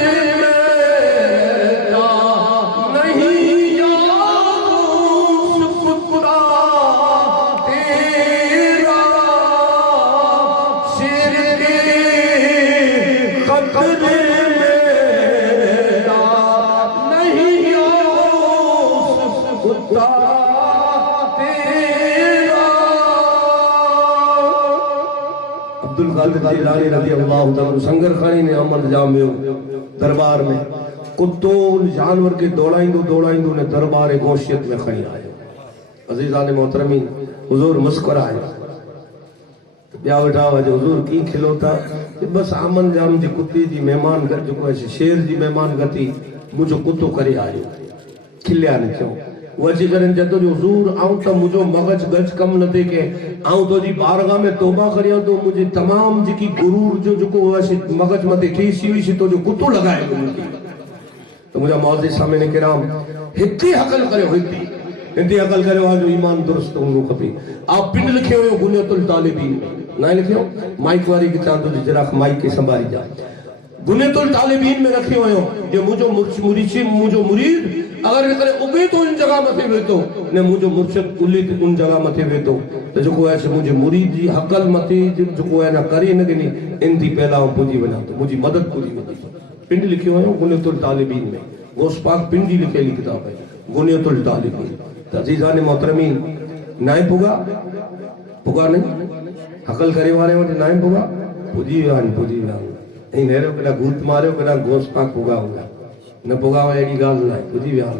नहीं बदले मेरा नहीं कुत्ता तेरा। अब्दुल कादिर जिलानी रज़ी अल्लाह तआला संगर खानी ने अमन जामियो दरबार में कुत्तो जानवर के दौड़ाइंदो ने दरबार गोशियत में खड़ी आयो। अजीजान मोहतरमीन हुजूर मुस्कुराए ब्या वेठा हुआ जो हुजूर की खिलोता बस आमन जाम जी कुत्ती जी मेहमान घर जो है शेर जी मेहमान गति मुझो कुत्तो करे आयो खिलिया ने क्यों वजी करन जतो जो हुजूर आऊं तो मुझो मगज गज कम न दे के आऊं तो जी बारगाह में तौबा करियो तो मुझे तमाम जी की गुरूर जो को मगज मते ठेसी हुई सी तो जो कुत्तो लगाए तो मुझे मौजूद सामने किराम हित्ती हकल करे हित्ती हिंदी अकल करे आज ईमान दुरुस्त होनो खपे। आप पिंड लिखे हो गुनियतुल तालिबीन ना लिखियो माइक वारी के चांदो जी जरा माइक के संभाली जा गुनियतुल तालिबीन में रखे हो जो मुझो मुरीद अगर करे उगे तो इन जगह मथे वेतो ने मुझो मुर्शिद उलिद उन जगह मथे वेतो तो जो को ऐसे मुझे मुरीद जी हकल मथे जो को है ना करे न गिनी इंदी पहला पूजी बना तो मुझी मदद पूरी बनी पिंड लिखे हो गुनियतुल तालिबीन में गोस पाक पिंडी लिखे किताब है गुनियतुल तालिबीन। अजीजान मोहतरमीन नाय पुगा नहीं हकल करे वाले वटे नाय पुगा पुजी वान ए नेरो कदा भूत मारो कदा गोस पाक पुगा होगा न पुगा एडी गाल ना पुजी वान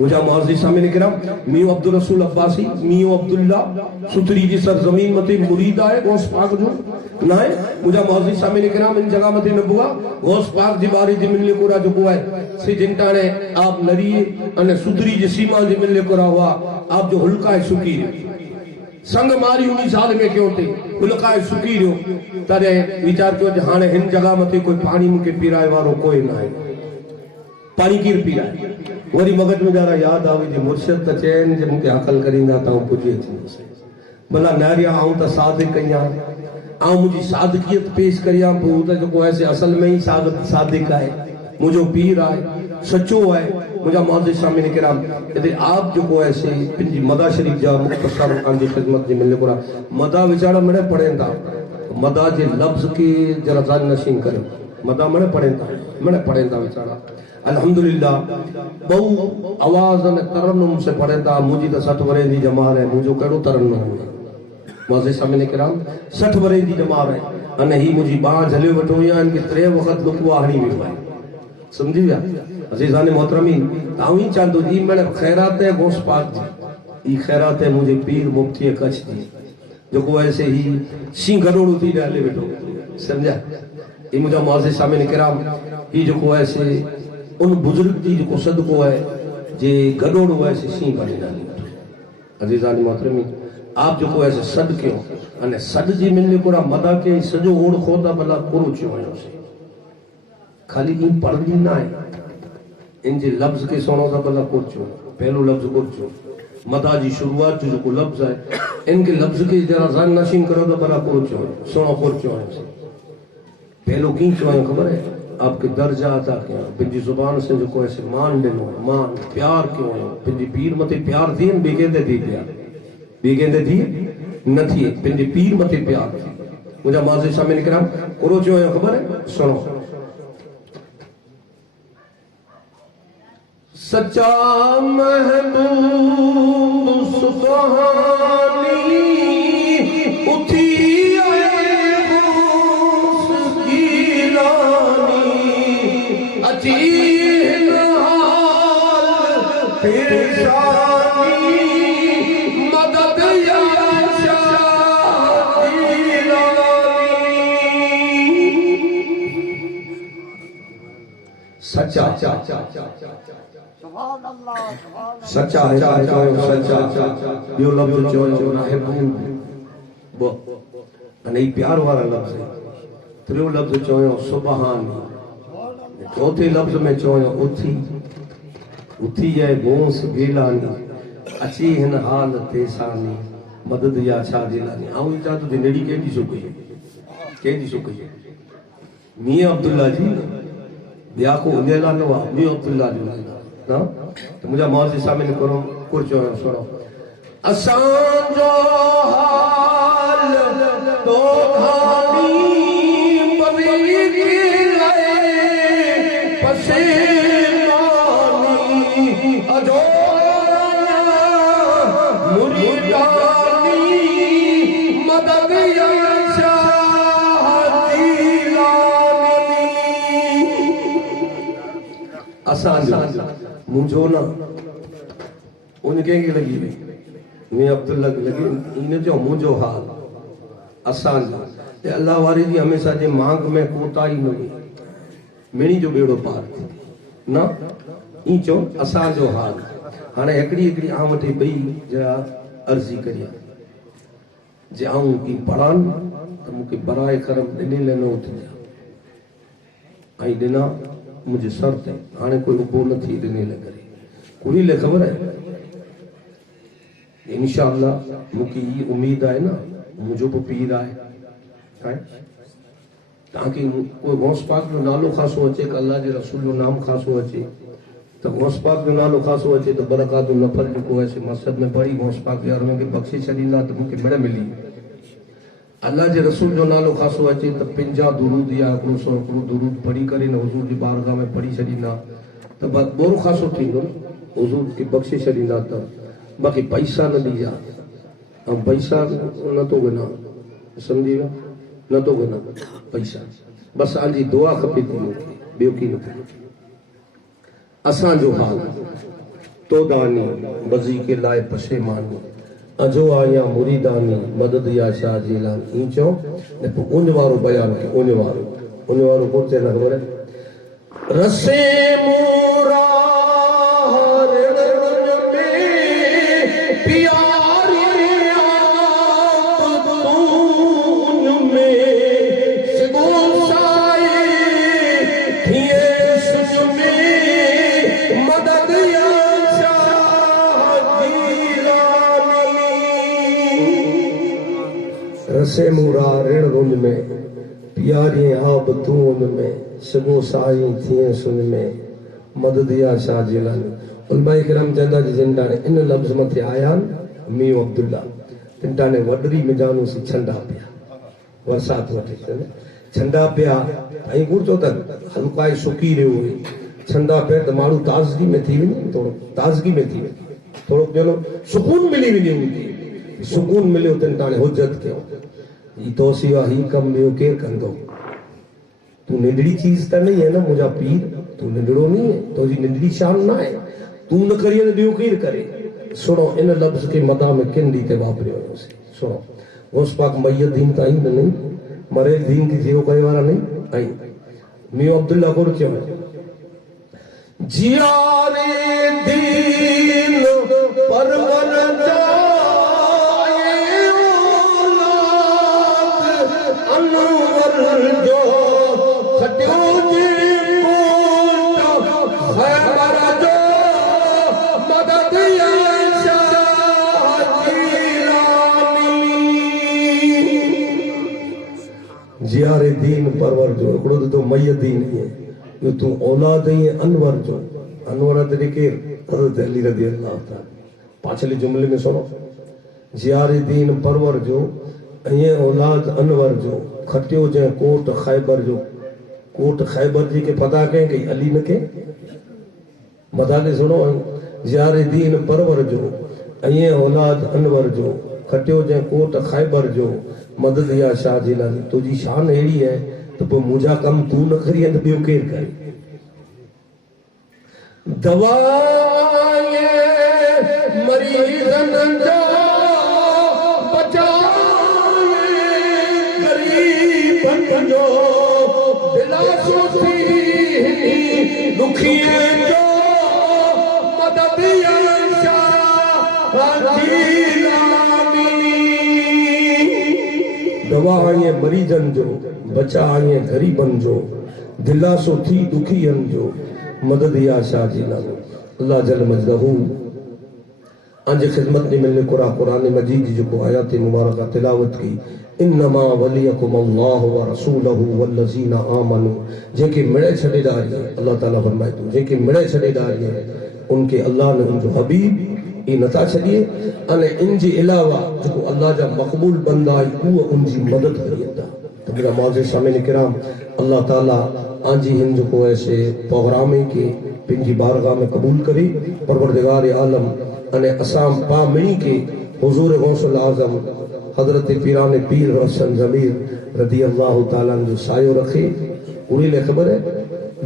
मुझा मौजूद सामने किराम मियो अब्दुल रसूल अब्बासी मियो अब्दुल्ला सुतरी जी सरजमीन मते मुरीद आए गोस पाक जो नाय मुझा मौजूद सामने किराम इन जगह मते न पुगा गोस पाक जी बारी जी मिलने कोरा जो है से जिंटाने आप नरी अने सुधरी जी सीमा जी मिलने को हुआ आप जो हुलका है सुकी संग मारी उन्हीं साल में क्यों थे हुलका है सुकी रहो तारे विचार क्यों हाँ हिन जगह मथे कोई पानी मुके पीराए वारो कोई ना है पानी कीर पीराए वरी मगज में जरा याद आवे जी मुर्शिद त चैन जे मुके अकल करिंदा ता पुजी थी भला नारिया आऊं त सादिक कया आऊं मुझी सादकियत पेश करिया पो त जो ऐसे असल में ही सादिक है मुझो पीर आए सच्चो है मुझा मौजूद सामने किराम यदि आप जो को ऐसे पिंजी मदा शरीफ जा मुख्तसर कान जी खिदमत जी मिलने को मदा विचारा मने पढ़ेंदा मदा जे लफ्ज के जरा जान नशीन करो मदा मने पढ़ेंदा विचारा अल्हम्दुलिल्लाह बहु आवाज ने तरन्नुम से पढ़ेंदा मुझी तो 60 वरे दी जमाल है मुझो केड़ो तरन्नुम है मौजूद सामने किराम 60 वरे दी जमाल है अने ही मुझी बाह झले वठो या इनके 3 वक्त लुकवा हणी वियो है समझी गया। अजीजान मोहतरमीन तावी चांदो जी मैंने खैरात है गोस पाक जी ई खैरात है मुझे पीर मुफ्ती कच्छ जी जो को ऐसे ही सी गरोड़ थी डाले बैठो समझा ये मुझे मौजूद सामने किराम ये जो को ऐसे उन बुजुर्ग जी जो सदको है जे गरोड़ हुआ ऐसे सी बने डाले अजीजान मोहतरमीन आप जो को ऐसे सद क्यों अने सद जी मिलने को मदा के सजो ओढ़ खोदा भला पूरो क्यों है खाली इन पढ़नी ना है इन जे लफ्ज के सुनो था भला कुछ पहलो लफ्ज कुछ मदा जी शुरुआत जो को लफ्ज है इनके लफ्ज के जरा जान नशीन करो तो भला कुछ सुनो कुछ है पहलो की क्यों है खबर है आपके दर्जा आता क्या पिंजी जुबान से जो को ऐसे मान देनो मान प्यार क्यों है पिंजी पीर मते प्यार दीन बेगेंदे दी प्यार बेगेंदे दी नथी पिंजी पीर मते प्यार मुझे माज़े सामने कराम करो जो है खबर है सुनो सच्चा महबूब सुबहानी उठी मदद सच्चा सच्चा है सच्चा यो लफ्ज जो ना है वो नहीं प्यार वाला लफ्ज है त्रियो लफ्ज जो सुबहान चौथे लफ्ज में जो उथी उथी है गोस गेलानी अची हिन हाल तेसानी मदद या छा दिलानी आऊं ही चाहतो थी नेड़ी केडी सुकई मियां अब्दुल्ला जी बिया को उनेला नो मियां अब्दुल्ला जी ना तो मुझे मौजूद सामने करो कुर्चो सुनो असां जो हाल तो खानी बवी की जानी मदद या शाह जीलानी असां मुझो ना उनके की लगी हुई मैं अब्दुल्ला की लगी इन जो मुझो हाल असां ते अल्लाह वारे जी हमेशा जे मांग में कोताही न हुई मिणी जो बेड़ो पार ना ई चो असां जो हाल हाणे हिकड़ी आऊं वटि ॿई जरा अर्ज़ी करी जे आऊं की पढ़ान त मूंखे बराए करम ॾिने लेनो थी आई ॾिना मुझे सर ते हाणे कोई उबो न थी ॾिने ले करे कुड़ी ले ख़बर है इंशाअल्लाह मूंखे ई उम्मीद आहे न मुझो भी पीर आहे ताकि कोई गौस पाक जो नालो खासो अचे अल्लाह जे रसूल जो नाम खासो अचे तो गौस पाक जो नालो खासो अचे तो बरकात नफल जो ऐसे मस्जिद में पढ़ी गौस पाक यार में बख्शे छॾींदा तो मूंखे मिण मिली अल्लाह जे रसूल जो नालो खासो अचे तो 50 दुरूद या हिकिड़ो दुरूद पढ़ी करे न हुजूर जी बारगाह में पढ़ी छॾींदा तो बोरो खासो थींदो हुजूर खे बख्शे छॾींदा त बाक़ी पैसा न ॾीजा ऐं पैसा न तो गिना समझी विया न तो गिना पैसा बस तव्हांजी दुआ खपे थी मूंखे ॿियो की न असांजो हाल तो दानी बज़ी के लाए पशेमानी अजो आया मुरीदानी मदद या शाह जीलान ई चो ने उन वारो बयान के उन वारो पुरते न खबर है रसे मोरा रसे मुरा ऋण रुन में प्यारी आब तू उन में सगो साई थिए सुन में मदद या शाह जीलानी उलमाए किराम चंदा जी जिंदा ने इन लफ्ज मथे आया मियो अब्दुल्ला तिंटा ने वडरी मिजानू से छंडा पिया बरसात वठे छंडा पिया ऐं गुरजो तक हल्काए सुकी रहियो हुई छंडा पिया त माण्हू ताज़गी में थी वञे थोरो ताज़गी में थी वञे थोरो ॼणो सुकून मिली वञे उनखे सुकून मिलियो तिंटा ने हुज्जत कयो ई तो सिवा ही कम ॿियो केरु कंदो तू निंदड़ी चीज त नहीं है ना मुझा पीर तू निंदड़ो नहीं है तो जी निंदड़ी शान ना है तू न करिए तो ॿियो केरु करे सुनो इन लफ्ज़ के मदा में किन ॾींहुं ते वापरियो हुयोसीं सुनो गौस पाक मैयत दीन त आईं नहीं मरे दीन की जीरो करे वारा नहीं आई मियो अब्दुल्ला को चयो जियारे दीन परवर जो खटियो जी कोट खैबर जो मदद या शाह जीलानी जियारे दीन परवर जो हिकिड़ो तो मैयत दीन है यो तू औलाद ही अनवर जो अनवर तरीके हज़रत अली रज़ी अल्लाह ताला पाछले जुमले में सुनो जियारे दीन परवर जो ये औलाद अनवर जो खटियो जे कोट खैबर जी के पता कहें कि अली न के मदा के सुनो जियारे दीन परवर जो ये औलाद अनवर जो खटियो जे कोट खैबर जो मदद या शाह जीलानी तुझी शान अड़ी है तो पोइ मुझा कम तू न करी तो ॿियो केरु करे दवाए मरीज़न जो जो दिलासो थी दुखिए जो मदद या शाह जीलानी दवा आए मरीजन जो बचा आए गरीबन जो दिलासो थी दुखियन जो मदद या शाह जीलानी अल्लाह जल मजदहू अंज खिदमत ने मिलने कुरान मजीद जो आयात मुबारक तिलावत की इन्नमा वलियकुम अल्लाह व रसूलहु वल्लज़ीना आमनू जेके मिड़े छड़े डारी अल्लाह ताला फरमाए तो जेके मिड़े छड़े डारी उनके अल्लाह ने उनजो हबीब ई नथा छड़िए अने इन जे अलावा जो अल्लाह जा मक़बूल बंदा वो उनजी मदद करियता तो मेरा मौजूद सामने किराम अल्लाह ताला आंजी हिन जो ऐसे प्रोग्राम के पिंजी बारगाह में कबूल करे परवरदिगार आलम अने असां पा मिणी के हुजूर गौसुल आज़म हजरत पीरान पीर रोशन ज़मीर रदी अल्लाह ताला जो सायो रखे उड़ी ले ख़बर है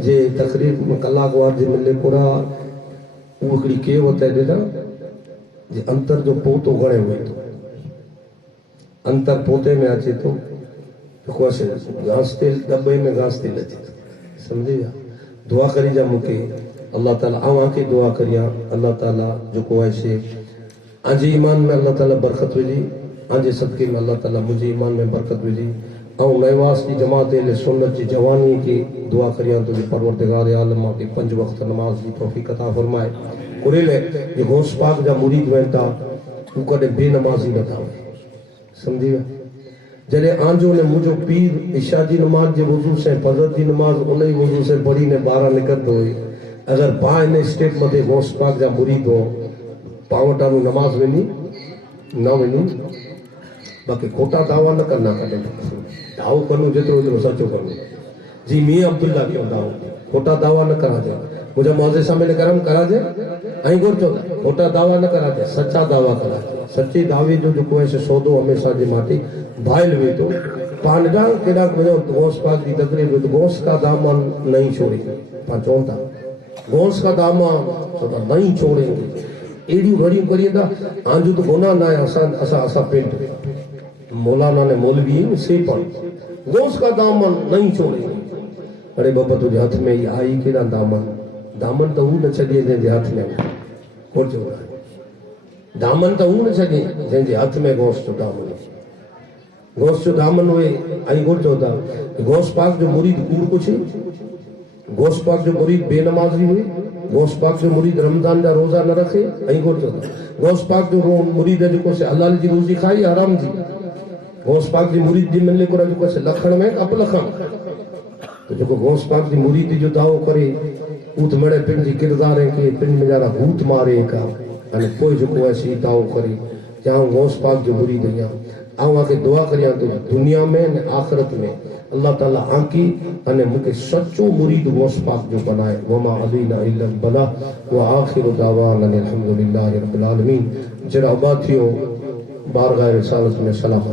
जे तकरीब में कलाक वार जे मिले कोरा वो हिकिड़ी के वते ॾिना जे अंतर जो पोतो घणे हुए तो अंतर पोते में अचे तो खुश घास तेल दबे में घास तेल अचे समझे जा दुआ करी जा मुके अल्लाह ताला आवां के दुआ करिया अल्लाह ताला जो को है से आजे ईमान में अल्लाह ताला बरकत विझी आजे सदके में अल्लाह ताला मुझे ईमान में बरकत विझी और नवास की जमात सुन्नत की जवानी की दुआ करिया तो परवरदिगार आलम के 5 वक्त नमाज की तौफीक अता फरमाए कुरेले ये गौस पाक जा मुरीद वेंटा वो कदे बेनमाजी न था समझी जॾहिं आंजो ने मुझो पीर इशा जी नमाज जे वजू से फजर की नमाज उन ही वजू से पढ़ी ने 12 निकरंदो हुई अगर पा इन स्टेप मथे गौस पाक जा मुरीद हो पावटा नु नमाज वेनी न वेनी बाकी खोटा दावा न करना कदे दाव करूं जेतिरो जेतिरो सचो करूं जी मियां अब्दुल्ला की दाव खोटा दावा न करा जे मुझे मौजे शामिल करम करा जे आई गुर चो खोटा दावा न करा जे सच्चा दावा करा सच्ची दावे जो जो कोई से सौदो हमेशा जे माटी भाईल वे तो पांडा केड़ा मुझे गौस पाक दी तकरीर तो गौस का दामन नहीं छोड़ी पा चोंता गौस का दामन तो नहीं छोड़ेंगे एड़ी घड़ी करिएगा आंजू तो गुनाह ना है असा पेंट मौलाना ने मौलवी से पर गौस का दामन नहीं छोड़ेंगे अरे बाबा तुझे हाथ में ही आई केड़ा दामन दामन तो हूं न छॾे जंहिंजे हथ में कोन चयो दामन तो हूं न छॾे जंहिंजे हथ में गौस जो दामन हुए आई कोन चयो था गौस पाक जो मुरीद कूड़ कुछ गौस पाक जो मुरीद बेनमाजी हुए गौस पाक जो मुरीद रमजान जा रोजा न रखे आई कोन चयो था गौस पाक जो मुरीद जेको से हलाल जी रोजी खाई हराम जी गौस पाक जी मुरीद जी मिले को जेको से लखण में अप लखण तो जेको गौस पाक जी मुरीद जो दावो करे ऊत मड़े पिन जी किरदार है के पिन में जरा भूत मारे का अने कोई जो कोई ऐसी दावो करे जहां गौस पाक जो मुरीद या आवा के दुआ करिया तो दुनिया में ने आखिरत में अल्लाह ताला आंकी अने मुके सच्चो मुरीद गौस पाक जो बनाए वमा अलीना इल्ला बला व आखिर दावाना अल्हम्दुलिल्लाहि रब्बिल आलमीन जरा आबाद थियो बारगाह रिसालत में सलाम